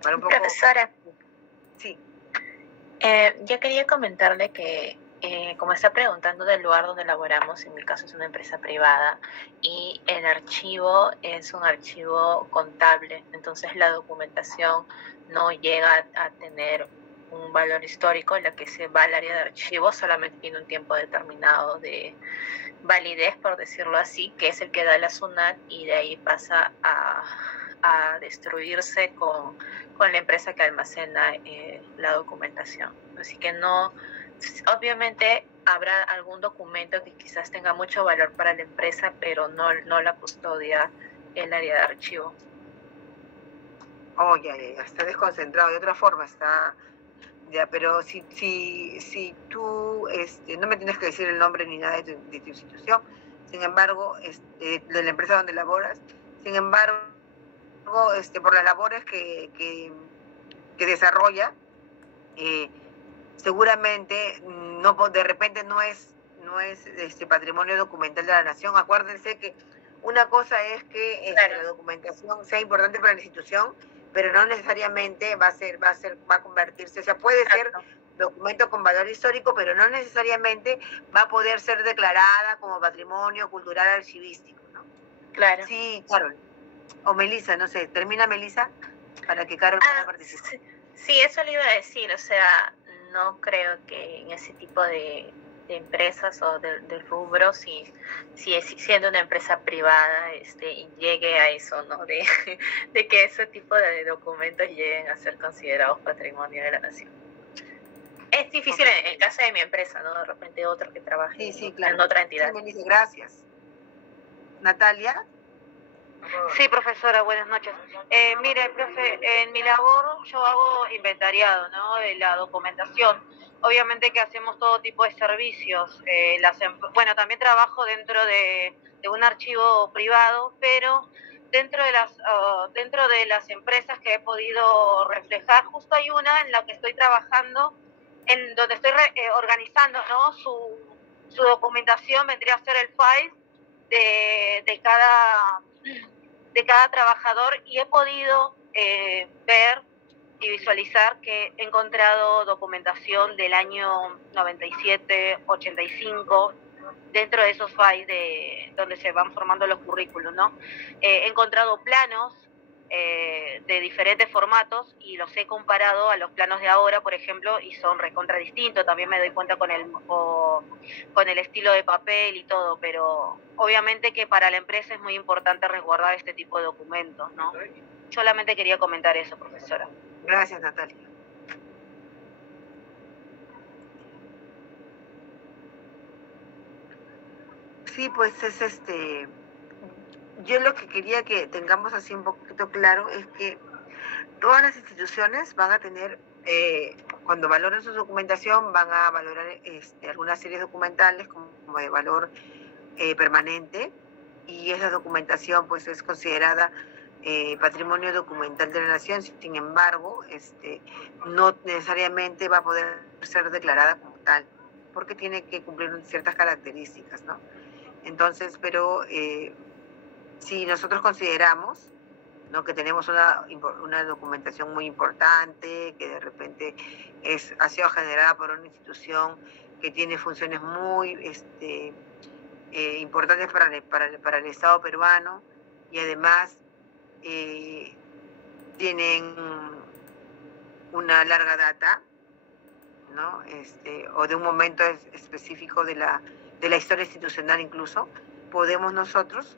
Para un poco... Profesora. Sí. Yo quería comentarle que, como está preguntando del lugar donde laboramos, en mi caso es una empresa privada, y el archivo es un archivo contable, entonces la documentación no llega a tener un valor histórico, en la que se va al área de archivos solamente tiene un tiempo determinado de validez, por decirlo así, que es el que da la SUNAT, y de ahí pasa a destruirse con la empresa que almacena la documentación. Así que no, obviamente habrá algún documento que quizás tenga mucho valor para la empresa, pero no la custodia el área de archivo. Oh, ya, está desconcentrado, de otra forma está... Ya, pero si tú, no me tienes que decir el nombre ni nada de tu institución, sin embargo, de la empresa donde laboras, sin embargo, por las labores que desarrolla, seguramente de repente no es patrimonio documental de la nación. Acuérdense que una cosa es que la documentación sea importante para la institución, pero no necesariamente va a convertirse, o sea, puede ser documento con valor histórico, pero no necesariamente va a poder ser declarada como patrimonio cultural archivístico, ¿no? Claro. Sí, Carol. O Melissa, no sé, termina Melissa para que Carol pueda participar. Sí, eso le iba a decir, o sea, no creo que en ese tipo de empresas o de rubros, si siendo una empresa privada llegue a eso, ¿no? De que ese tipo de documentos lleguen a ser considerados patrimonio de la nación. Es difícil en el caso de mi empresa, ¿no? De repente otro que trabaje en otra entidad. Sí, Melissa, gracias. Natalia. Sí, profesora, buenas noches. Mire, profe, en mi labor yo hago inventariado, ¿no? De la documentación. Obviamente que hacemos todo tipo de servicios. Bueno, también trabajo dentro de un archivo privado, pero dentro de las empresas que he podido reflejar, justo hay una en la que estoy trabajando, en donde estoy organizando, ¿no? Su documentación vendría a ser el file de cada trabajador, y he podido ver y visualizar que he encontrado documentación del año 97, 85, dentro de esos files donde se van formando los currículos, ¿no? He encontrado planos de diferentes formatos y los he comparado a los planos de ahora, por ejemplo, y son recontra distintos. También me doy cuenta con el estilo de papel y todo, pero obviamente que para la empresa es muy importante resguardar este tipo de documentos, ¿no? Solamente quería comentar eso, profesora. Gracias, Natalia. Sí, pues es yo lo que quería que tengamos así un poquito claro es que todas las instituciones van a tener, cuando valoren su documentación, van a valorar algunas series documentales como de valor permanente, y esa documentación pues es considerada patrimonio documental de la nación. Sin embargo, no necesariamente va a poder ser declarada como tal, porque tiene que cumplir ciertas características, ¿no? Entonces, pero si nosotros consideramos, ¿no?, que tenemos una documentación muy importante, que de repente ha sido generada por una institución que tiene funciones muy importantes para el Estado peruano, y además tienen una larga data, ¿no? O de un momento específico de la historia institucional incluso, podemos nosotros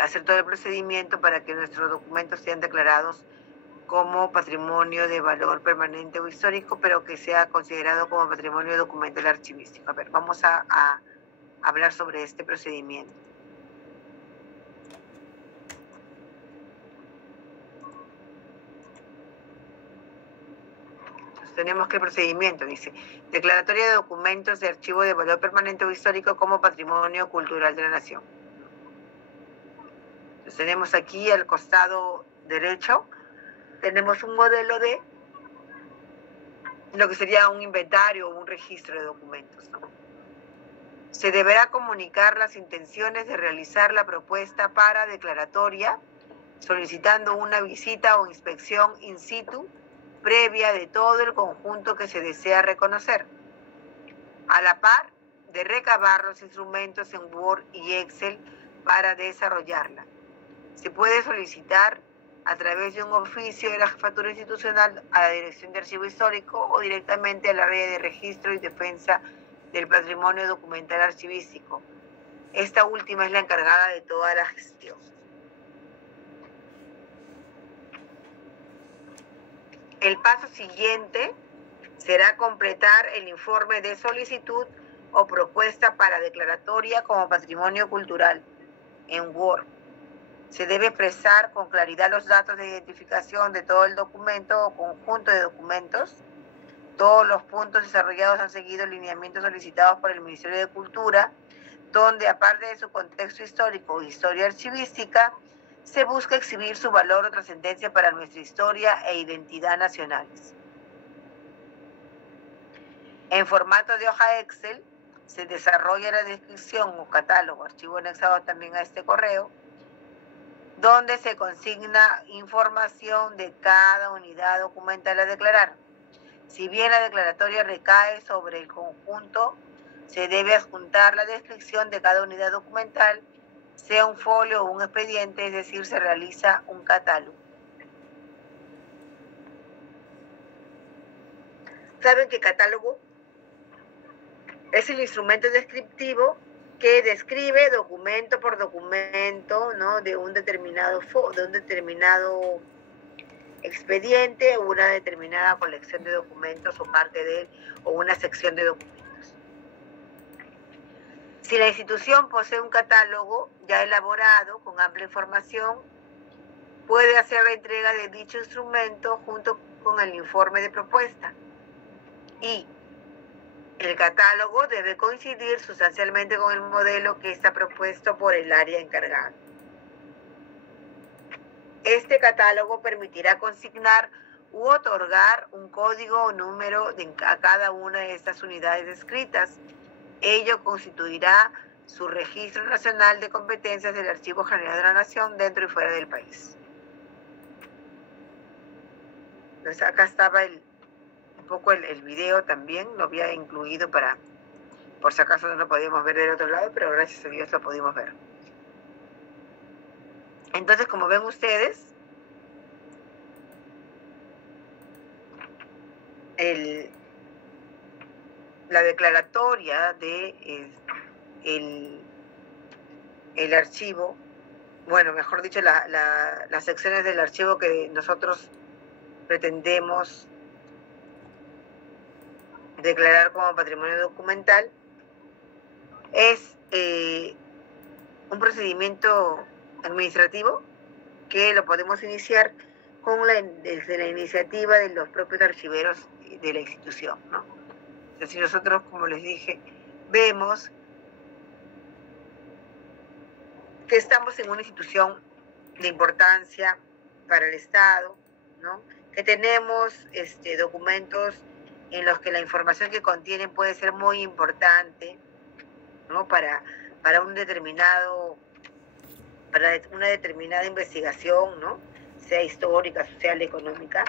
hacer todo el procedimiento para que nuestros documentos sean declarados como patrimonio de valor permanente o histórico, pero que sea considerado como patrimonio documental archivístico. A ver, vamos a hablar sobre este procedimiento. Entonces, tenemos que el procedimiento dice: declaratoria de documentos de archivo de valor permanente o histórico como patrimonio cultural de la nación. Entonces, tenemos aquí al costado derecho, tenemos un modelo de lo que sería un inventario o un registro de documentos, ¿no? Se deberá comunicar las intenciones de realizar la propuesta para declaratoria, solicitando una visita o inspección in situ previa de todo el conjunto que se desea reconocer, a la par de recabar los instrumentos en Word y Excel para desarrollarla. Se puede solicitar a través de un oficio de la Jefatura Institucional a la Dirección de Archivo Histórico o directamente al área de registro y defensa del patrimonio documental archivístico. Esta última es la encargada de toda la gestión. El paso siguiente será completar el informe de solicitud o propuesta para declaratoria como patrimonio cultural en Word. Se debe expresar con claridad los datos de identificación de todo el documento o conjunto de documentos. Todos los puntos desarrollados han seguido lineamientos solicitados por el Ministerio de Cultura, donde, aparte de su contexto histórico o historia archivística, se busca exhibir su valor o trascendencia para nuestra historia e identidad nacionales. En formato de hoja Excel, se desarrolla la descripción o catálogo, archivo anexado también a este correo, donde se consigna información de cada unidad documental a declarar. Si bien la declaratoria recae sobre el conjunto, se debe adjuntar la descripción de cada unidad documental, sea un folio o un expediente, es decir, se realiza un catálogo. ¿Saben que catálogo es el instrumento descriptivo que describe documento por documento, ¿no?, de un determinado expediente o una determinada colección de documentos o parte de él o una sección de documentos? Si la institución posee un catálogo ya elaborado con amplia información, puede hacer la entrega de dicho instrumento junto con el informe de propuesta. Y el catálogo debe coincidir sustancialmente con el modelo que está propuesto por el área encargada. Este catálogo permitirá consignar u otorgar un código o número a cada una de estas unidades descritas. Ello constituirá su registro nacional de competencias del Archivo General de la Nación dentro y fuera del país. Entonces acá estaba un poco el video también, lo había incluido por si acaso no lo podíamos ver del otro lado, pero gracias a Dios lo pudimos ver. Entonces, como ven ustedes, la declaratoria de el archivo, bueno, mejor dicho, las secciones del archivo que nosotros pretendemos declarar como patrimonio documental, es un procedimiento administrativo que lo podemos iniciar desde la iniciativa de los propios archiveros de la institución, ¿no? O sea, si nosotros, como les dije, vemos que estamos en una institución de importancia para el Estado, ¿no?, que tenemos documentos en los que la información que contienen puede ser muy importante, ¿no?, para una determinada investigación, ¿no?, sea histórica, social, económica.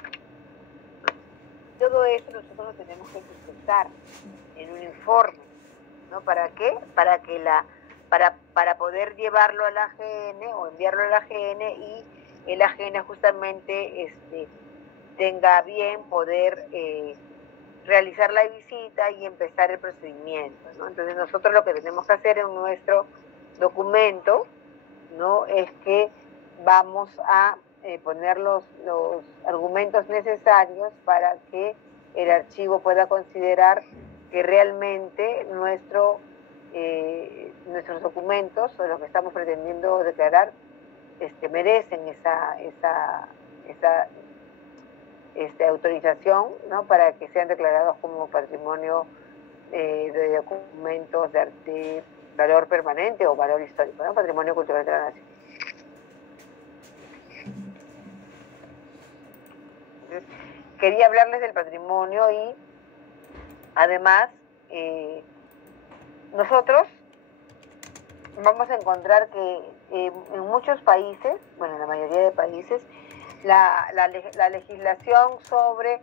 Todo eso nosotros lo tenemos que sustentar en un informe, ¿no? ¿Para qué? Para poder llevarlo a la AGN o enviarlo a la AGN y el AGN justamente tenga bien poder realizar la visita y empezar el procedimiento, ¿no? Entonces nosotros lo que tenemos que hacer en nuestro documento, ¿no?, es que vamos a poner los argumentos necesarios para que el archivo pueda considerar que realmente nuestros documentos o lo que estamos pretendiendo declarar merecen esa autorización, ¿no?, para que sean declarados como patrimonio de documentos de valor permanente o valor histórico, ¿no?, patrimonio cultural de la nación. Entonces, quería hablarles del patrimonio y además nosotros vamos a encontrar que en muchos países, bueno, en la mayoría de países, la legislación sobre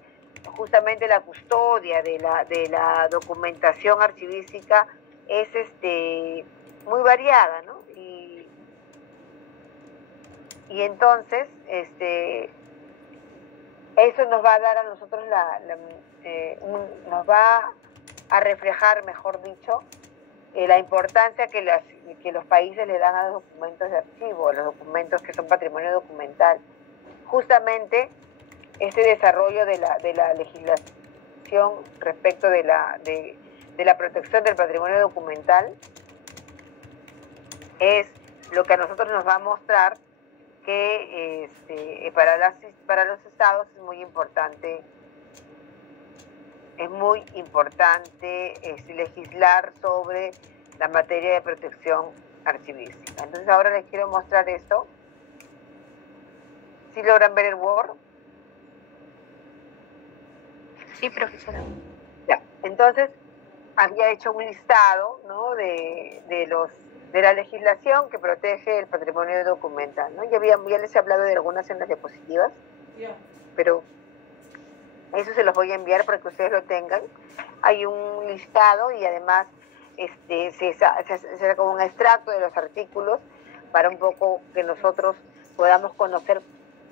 justamente la custodia de la documentación archivística es muy variada, ¿no? Y entonces eso nos va a dar a nosotros nos va a reflejar, mejor dicho, la importancia que los países le dan a los documentos de archivo, a los documentos que son patrimonio documental. Justamente este desarrollo de la legislación respecto de la protección del patrimonio documental es lo que a nosotros nos va a mostrar que para los estados es muy importante legislar sobre la materia de protección archivística. Entonces ahora les quiero mostrar esto. ¿Sí logran ver el Word? Sí, profesora. Ya, entonces había hecho un listado, ¿no? de la legislación que protege el patrimonio documental, ¿no? Ya les he hablado de algunas en las diapositivas, pero eso se los voy a enviar para que ustedes lo tengan. Hay un listado y además se saca un extracto de los artículos para un poco que nosotros podamos conocer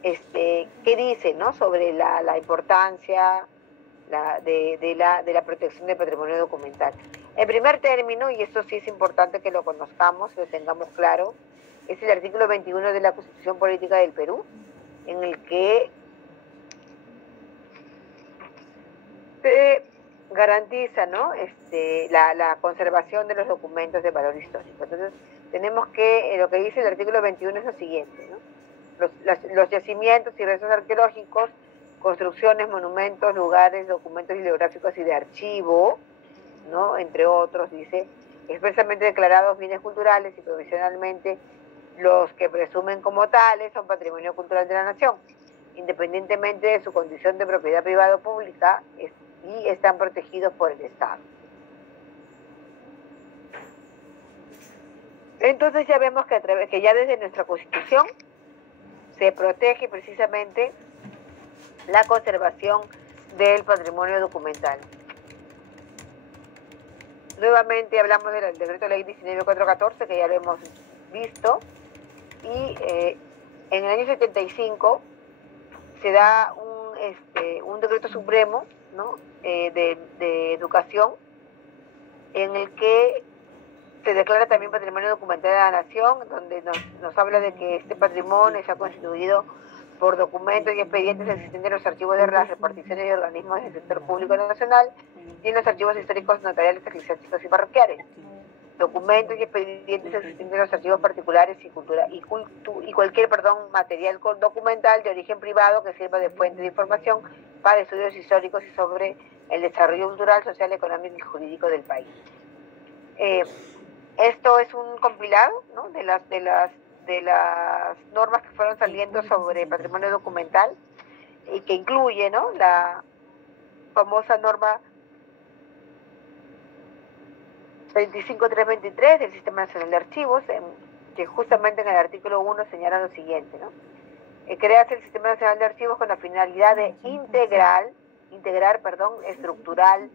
qué dice, ¿no? Sobre la importancia de la protección del patrimonio documental. En primer término, y esto sí es importante que lo conozcamos, lo tengamos claro, es el artículo 21 de la Constitución Política del Perú, en el que se garantiza, ¿no? la conservación de los documentos de valor histórico. Entonces, tenemos que, lo que dice el artículo 21 es lo siguiente, ¿no? Los yacimientos y restos arqueológicos, construcciones, monumentos, lugares, documentos bibliográficos y de archivo, ¿no? Entre otros, dice, expresamente declarados bienes culturales y provisionalmente los que presumen como tales son patrimonio cultural de la nación, independientemente de su condición de propiedad privada o pública, y están protegidos por el Estado. Entonces ya vemos que ya desde nuestra Constitución se protege precisamente la conservación del patrimonio documental. Nuevamente hablamos del decreto ley 19.414, que ya lo hemos visto, y en el año 75 se da un decreto supremo, ¿no? de educación, en el que se declara también patrimonio documental de la nación, donde nos habla de que este patrimonio se ha constituido por documentos y expedientes existentes en los archivos de las reparticiones y organismos del sector público nacional y en los archivos históricos, notariales, eclesiásticos y parroquiales. Documentos y expedientes existentes en los archivos particulares y cualquier material documental de origen privado que sirva de fuente de información para estudios históricos y sobre el desarrollo cultural, social, económico y jurídico del país. Esto es un compilado, ¿no? de las normas que fueron saliendo sobre patrimonio documental y que incluye, ¿no? la famosa norma 25323 del Sistema Nacional de Archivos, que justamente en el artículo 1 señala lo siguiente, ¿no? Crearse el Sistema Nacional de Archivos con la finalidad de integrar, estructural,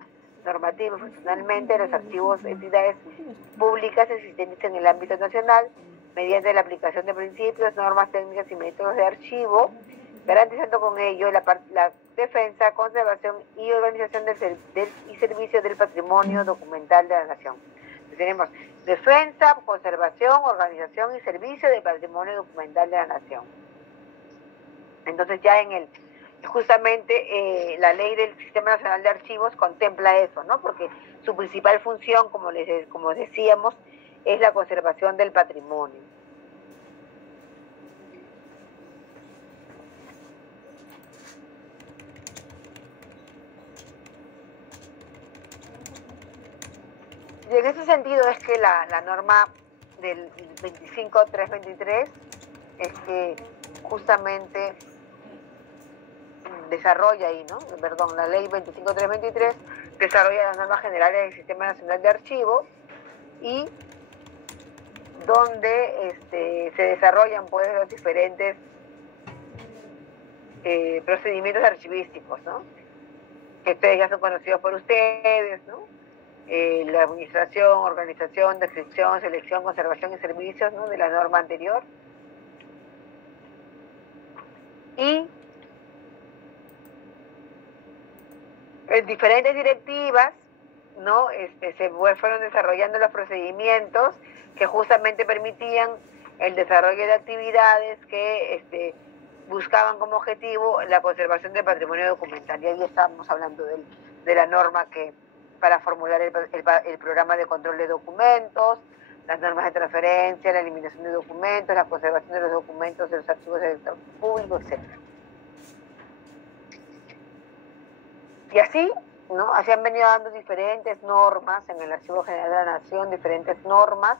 normativa y funcionalmente los archivos de entidades públicas existentes en el ámbito nacional, mediante la aplicación de principios, normas técnicas y métodos de archivo, garantizando con ello la defensa, conservación y organización y servicio del patrimonio documental de la nación. Entonces, tenemos defensa, conservación, organización y servicio del patrimonio documental de la nación. Entonces ya justamente la ley del Sistema Nacional de Archivos contempla eso, ¿no? Porque su principal función, como decíamos, es la conservación del patrimonio. Y en ese sentido es que la norma del 25.323 es que justamente desarrolla ahí, ¿no? Perdón, la ley 25.323 desarrolla las normas generales del Sistema Nacional de Archivos y donde se desarrollan pues los diferentes procedimientos archivísticos, ¿no? Que ustedes ya son conocidos por ustedes, ¿no? La administración, organización, descripción, selección, conservación y servicios, ¿no? De la norma anterior. Y en diferentes directivas, ¿no? Se fueron desarrollando los procedimientos que justamente permitían el desarrollo de actividades que buscaban como objetivo la conservación del patrimonio documental. Y ahí estamos hablando de la norma que para formular el programa de control de documentos, las normas de transferencia, la eliminación de documentos, la conservación de los documentos de los archivos del sector público, etc. Y así, ¿no? Así han venido dando diferentes normas en el Archivo General de la Nación, diferentes normas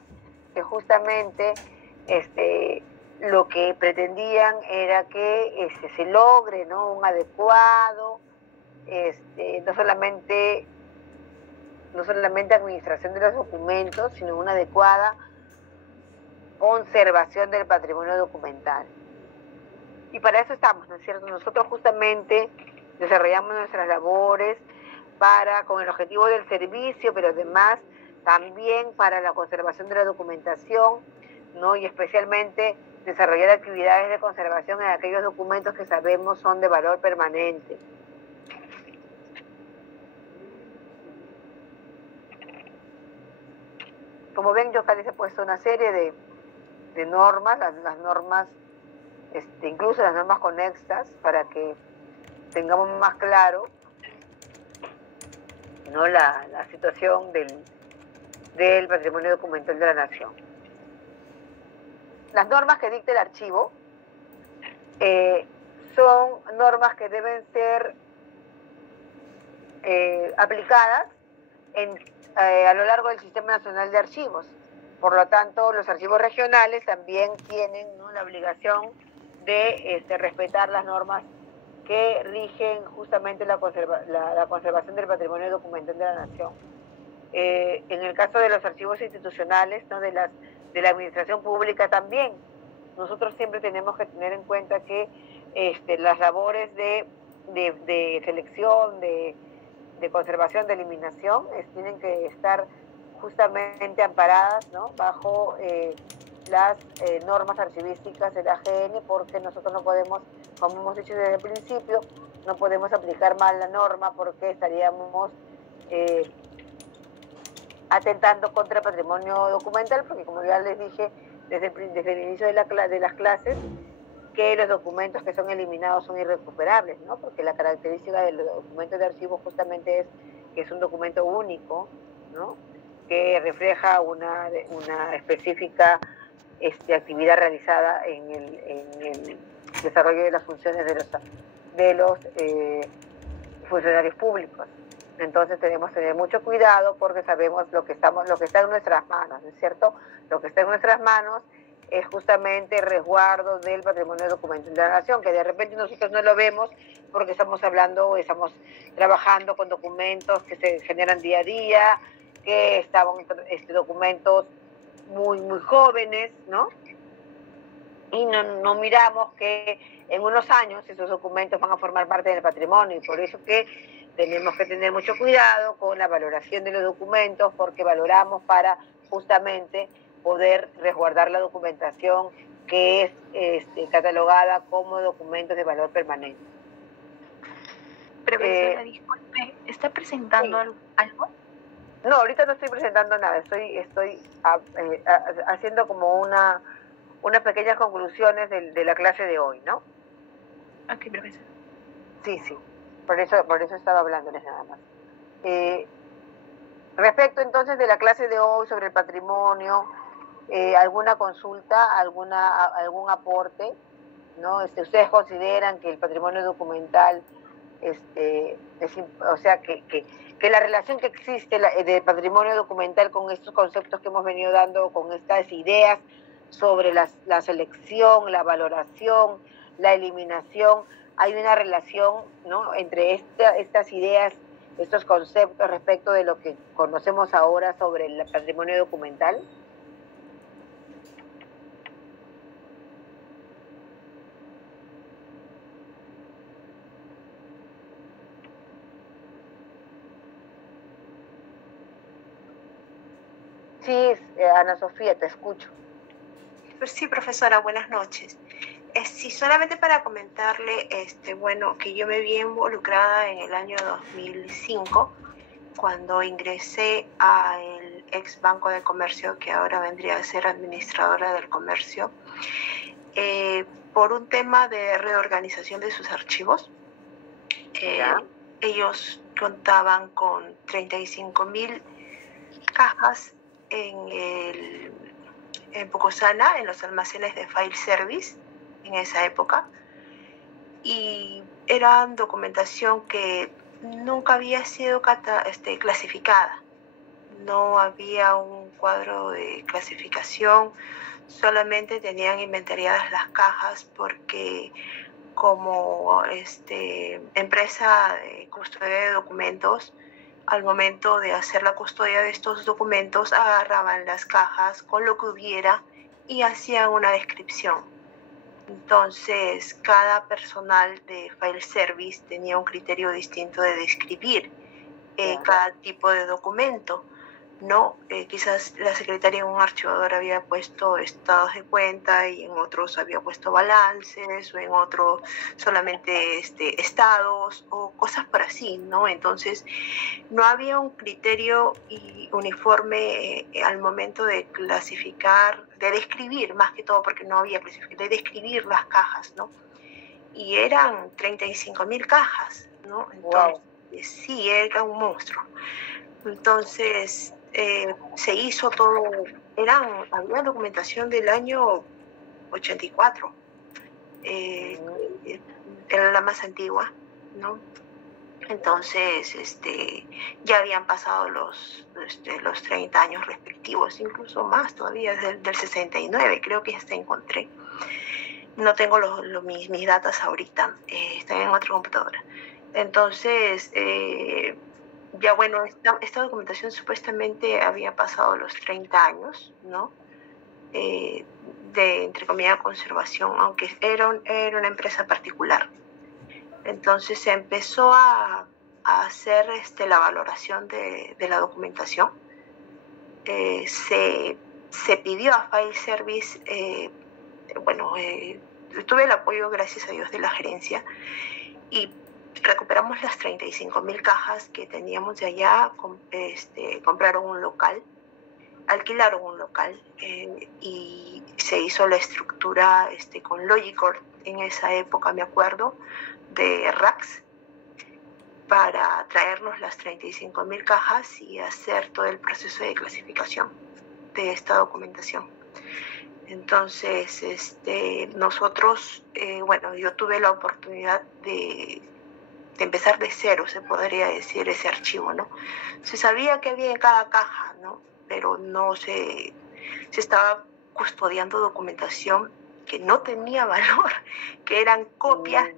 que justamente lo que pretendían era que se logre, ¿no? Un adecuado, no solamente no solamente administración de los documentos, sino una adecuada conservación del patrimonio documental. Y para eso estamos, ¿no es cierto? Nosotros justamente desarrollamos nuestras labores con el objetivo del servicio, pero además también para la conservación de la documentación, ¿no? Y especialmente desarrollar actividades de conservación en aquellos documentos que sabemos son de valor permanente. Como ven, yo acá les he puesto una serie de normas, las normas, incluso las normas conexas, para que tengamos más claro, ¿no?, la situación del patrimonio documental de la nación. Las normas que dicta el archivo son normas que deben ser aplicadas a lo largo del Sistema Nacional de Archivos. Por lo tanto, los archivos regionales también tienen, ¿no?, la obligación de respetar las normas que rigen justamente la conservación del patrimonio documental de la nación. En el caso de los archivos institucionales, ¿no?, de la administración pública también, nosotros siempre tenemos que tener en cuenta que las labores de selección, de conservación, de eliminación, tienen que estar justamente amparadas, ¿no?, bajo las normas archivísticas del AGN, porque nosotros no podemos, como hemos dicho desde el principio, no podemos aplicar mal la norma porque estaríamos atentando contra el patrimonio documental, porque como ya les dije desde el inicio de las clases, que los documentos que son eliminados son irrecuperables, ¿no? Porque la característica del documento de archivo justamente es que es un documento único, ¿no?, que refleja una específica actividad realizada en el desarrollo de las funciones de los funcionarios públicos. Entonces tenemos que tener mucho cuidado porque sabemos lo que está en nuestras manos, ¿no es cierto? Lo que está en nuestras manos es justamente el resguardo del patrimonio documental de la nación, que de repente nosotros no lo vemos porque estamos trabajando con documentos que se generan día a día, que estaban documentos muy jóvenes, ¿no? Y no miramos que en unos años esos documentos van a formar parte del patrimonio, y por eso que tenemos que tener mucho cuidado con la valoración de los documentos, porque valoramos para justamente poder resguardar la documentación que es catalogada como documentos de valor permanente. Profesora, disculpe, ¿está presentando sí. algo? No, ahorita no estoy presentando nada, estoy haciendo como unas pequeñas conclusiones de la clase de hoy, ¿no? Ok, profesor. Sí, por eso estaba hablándoles nada más. Respecto entonces de la clase de hoy sobre el patrimonio, ¿alguna consulta, algún aporte, ¿no? ¿Ustedes consideran que el patrimonio documental, o sea, que la relación que existe del patrimonio documental con estos conceptos que hemos venido dando, con estas ideas sobre la selección, la valoración, la eliminación, hay una relación, ¿no?, entre estas ideas, estos conceptos respecto de lo que conocemos ahora sobre el patrimonio documental? Sí, Ana Sofía, te escucho. Sí, profesora, buenas noches. Sí, solamente para comentarle, bueno, que yo me vi involucrada en el año 2005, cuando ingresé al ex Banco de Comercio, que ahora vendría a ser administradora del comercio, por un tema de reorganización de sus archivos. Ellos contaban con 35.000 cajas en Pucusana, en los almacenes de File Service en esa época, y era documentación que nunca había sido clasificada. No había un cuadro de clasificación, solamente tenían inventariadas las cajas porque como empresa de custodia de documentos al momento de hacer la custodia de estos documentos, agarraban las cajas con lo que hubiera y hacían una descripción. Entonces, cada personal de File Service tenía un criterio distinto de describir cada tipo de documento, ¿no? Quizás la secretaria en un archivador había puesto estados de cuenta y en otros había puesto balances, o en otros solamente estados o cosas por así, ¿no? Entonces no había un criterio uniforme al momento de clasificar, de describir más que todo, porque no había clasificación, de describir las cajas, ¿no? Y eran 35.000 cajas, ¿no? Entonces, sí, era un monstruo. Entonces, se hizo todo, había documentación del año 84, era la más antigua, ¿no? Entonces, ya habían pasado los 30 años respectivos, incluso más todavía, del 69, creo que hasta encontré. No tengo mis datos ahorita, están en otra computadora. Entonces, ya bueno, esta documentación supuestamente había pasado los 30 años, ¿no? De, entre comillas, conservación, aunque era una empresa particular. Entonces se empezó a hacer la valoración de la documentación. Se pidió a File Service, tuve el apoyo, gracias a Dios, de la gerencia, y recuperamos las 35.000 cajas que teníamos de allá. Compraron un local, alquilaron un local, y se hizo la estructura con Logicord en esa época, me acuerdo, de racks, para traernos las 35.000 cajas y hacer todo el proceso de clasificación de esta documentación. Entonces, nosotros, yo tuve la oportunidad de empezar de cero, se podría decir, ese archivo, ¿no? Se sabía que había en cada caja, ¿no? Pero no se estaba custodiando documentación que no tenía valor, que eran copias,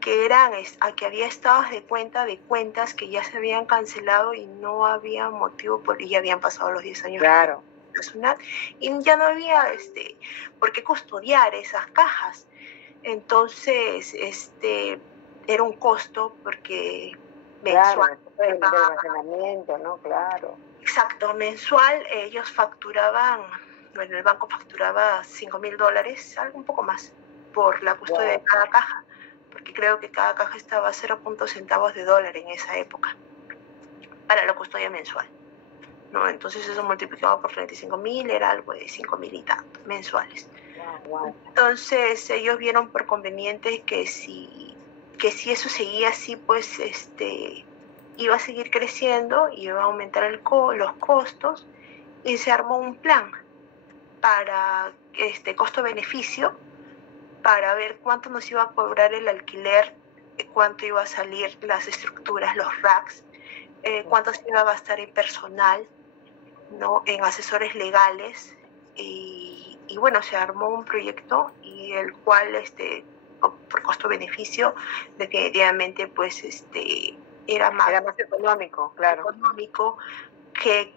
que había estados de cuentas que ya se habían cancelado y no había motivo y ya habían pasado los 10 años. Claro. Personal, y ya no había por qué custodiar esas cajas. Entonces, era un costo porque mensual. Claro, el almacenamiento, ¿no? Claro. Exacto, mensual ellos facturaban, el banco facturaba $5.000, algo un poco más, por la custodia de cada caja, porque creo que cada caja estaba a 0.0 centavos de dólar en esa época, para la custodia mensual, ¿no? Entonces eso multiplicado por 35.000 era algo de 5.000 y tanto mensuales. Entonces ellos vieron por conveniente que si eso seguía así, pues iba a seguir creciendo, iba a aumentar los costos, y se armó un plan para costo-beneficio, para ver cuánto nos iba a cobrar el alquiler, cuánto iba a salir las estructuras, los racks, cuánto se iba a gastar en personal, ¿no? En asesores legales, y bueno, se armó un proyecto, y el cual por costo-beneficio definitivamente pues era más económico, claro. Económico que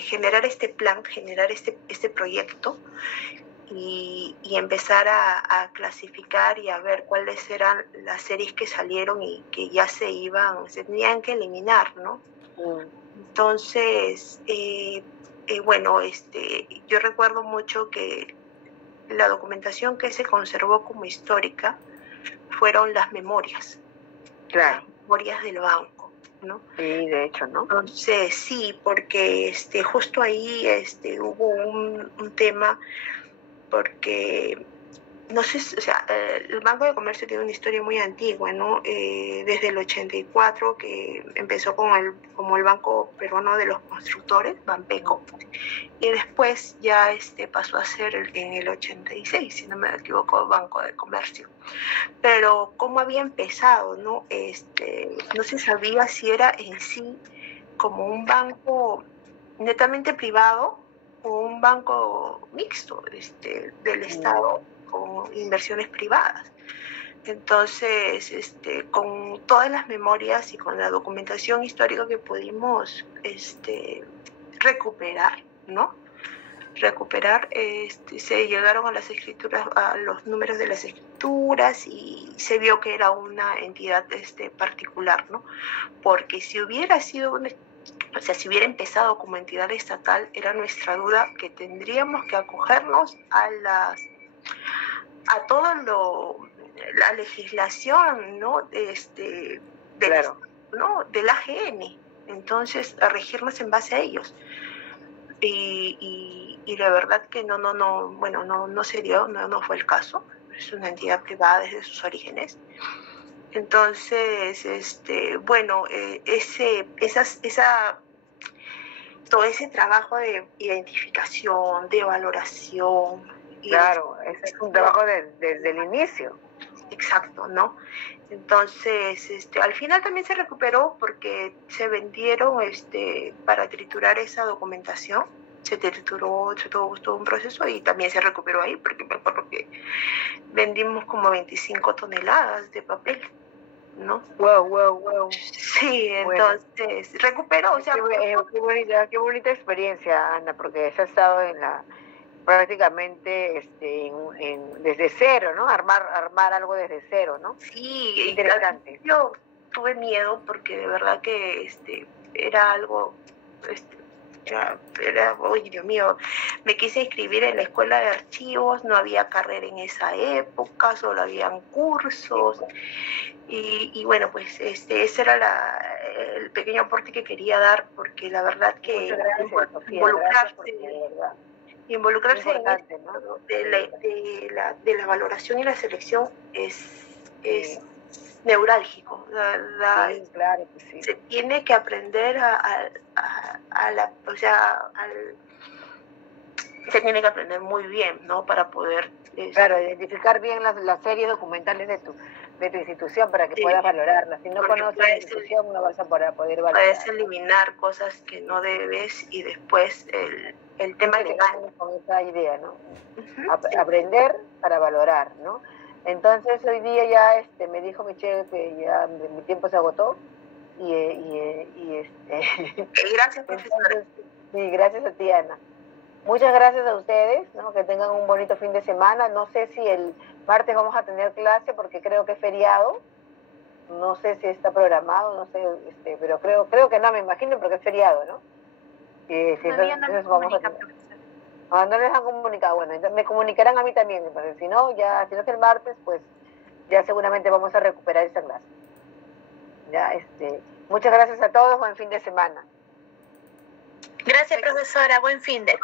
generar este plan, generar este proyecto, y empezar a clasificar y a ver cuáles eran las series que salieron y que ya se tenían que eliminar, ¿no? Entonces, yo recuerdo mucho que la documentación que se conservó como histórica fueron las memorias. Claro. Las memorias del banco, ¿no? Sí, de hecho, ¿no? Entonces, sí, porque justo ahí hubo un tema, porque no sé, o sea, el Banco de Comercio tiene una historia muy antigua, ¿no? Desde el 84, que empezó como el Banco Peruano de los Constructores, Banpeco, y después ya pasó a ser en el 86, si no me equivoco, Banco de Comercio. Pero cómo había empezado, ¿no? No se sabía si era en sí como un banco netamente privado o un banco mixto del Estado con inversiones privadas. Entonces, con todas las memorias y con la documentación histórica que pudimos recuperar, ¿no? Se llegaron a las escrituras, a los números de las escrituras, y se vio que era una entidad particular, ¿no? Porque si hubiera sido si hubiera empezado como entidad estatal, era nuestra duda que tendríamos que acogernos a todo la legislación, ¿no? Claro. ¿no? Del AGN. Entonces, a regirnos en base a ellos. Y la verdad que no se dio, no fue el caso. Es una entidad privada desde sus orígenes. Entonces, todo ese trabajo de identificación, de valoración. Claro, ese es un trabajo desde el inicio. Exacto, ¿no? Entonces, al final también se recuperó porque se vendieron para triturar esa documentación. Se trituró, todo un proceso, y también se recuperó ahí, porque me acuerdo que vendimos como 25 toneladas de papel, ¿no? Wow. Sí, entonces recuperó, o sea... Qué bonita experiencia, Ana, porque has estado prácticamente desde cero, ¿no? Armar algo desde cero, ¿no? Sí, interesante. Yo tuve miedo porque de verdad que era algo... Uy, Dios mío, me quise inscribir en la escuela de archivos, no había carrera en esa época, solo habían cursos, y bueno, pues ese era el pequeño aporte que quería dar, porque la verdad que involucrarse en esto, ¿no? de la valoración y la selección es neurálgico. Sí, claro que sí. Se tiene que aprender se tiene que aprender muy bien, ¿no? Para poder... Claro, identificar bien las series documentales de tu institución para que puedas valorarlas. Si no conoces la institución, no vas a poder valorar. Puedes eliminar cosas que no debes, y después el tema legal. Con esa idea, ¿no? Aprender para valorar, ¿no? Entonces hoy día ya me dijo Michelle que ya mi tiempo se agotó Gracias, profesora. Sí, gracias a ti, Ana. Muchas gracias a ustedes, ¿no? Que tengan un bonito fin de semana. No sé si el martes vamos a tener clase porque creo que es feriado. No sé si está programado, no sé, pero creo que no, me imagino, porque es feriado, ¿no? Todavía no les comunican, profesora. No les han comunicado. Bueno, entonces me comunicarán a mí también. Entonces, si no es el martes, pues ya seguramente vamos a recuperar esa clase. Ya, muchas gracias a todos. Buen fin de semana. Gracias, profesora. Buen fin de.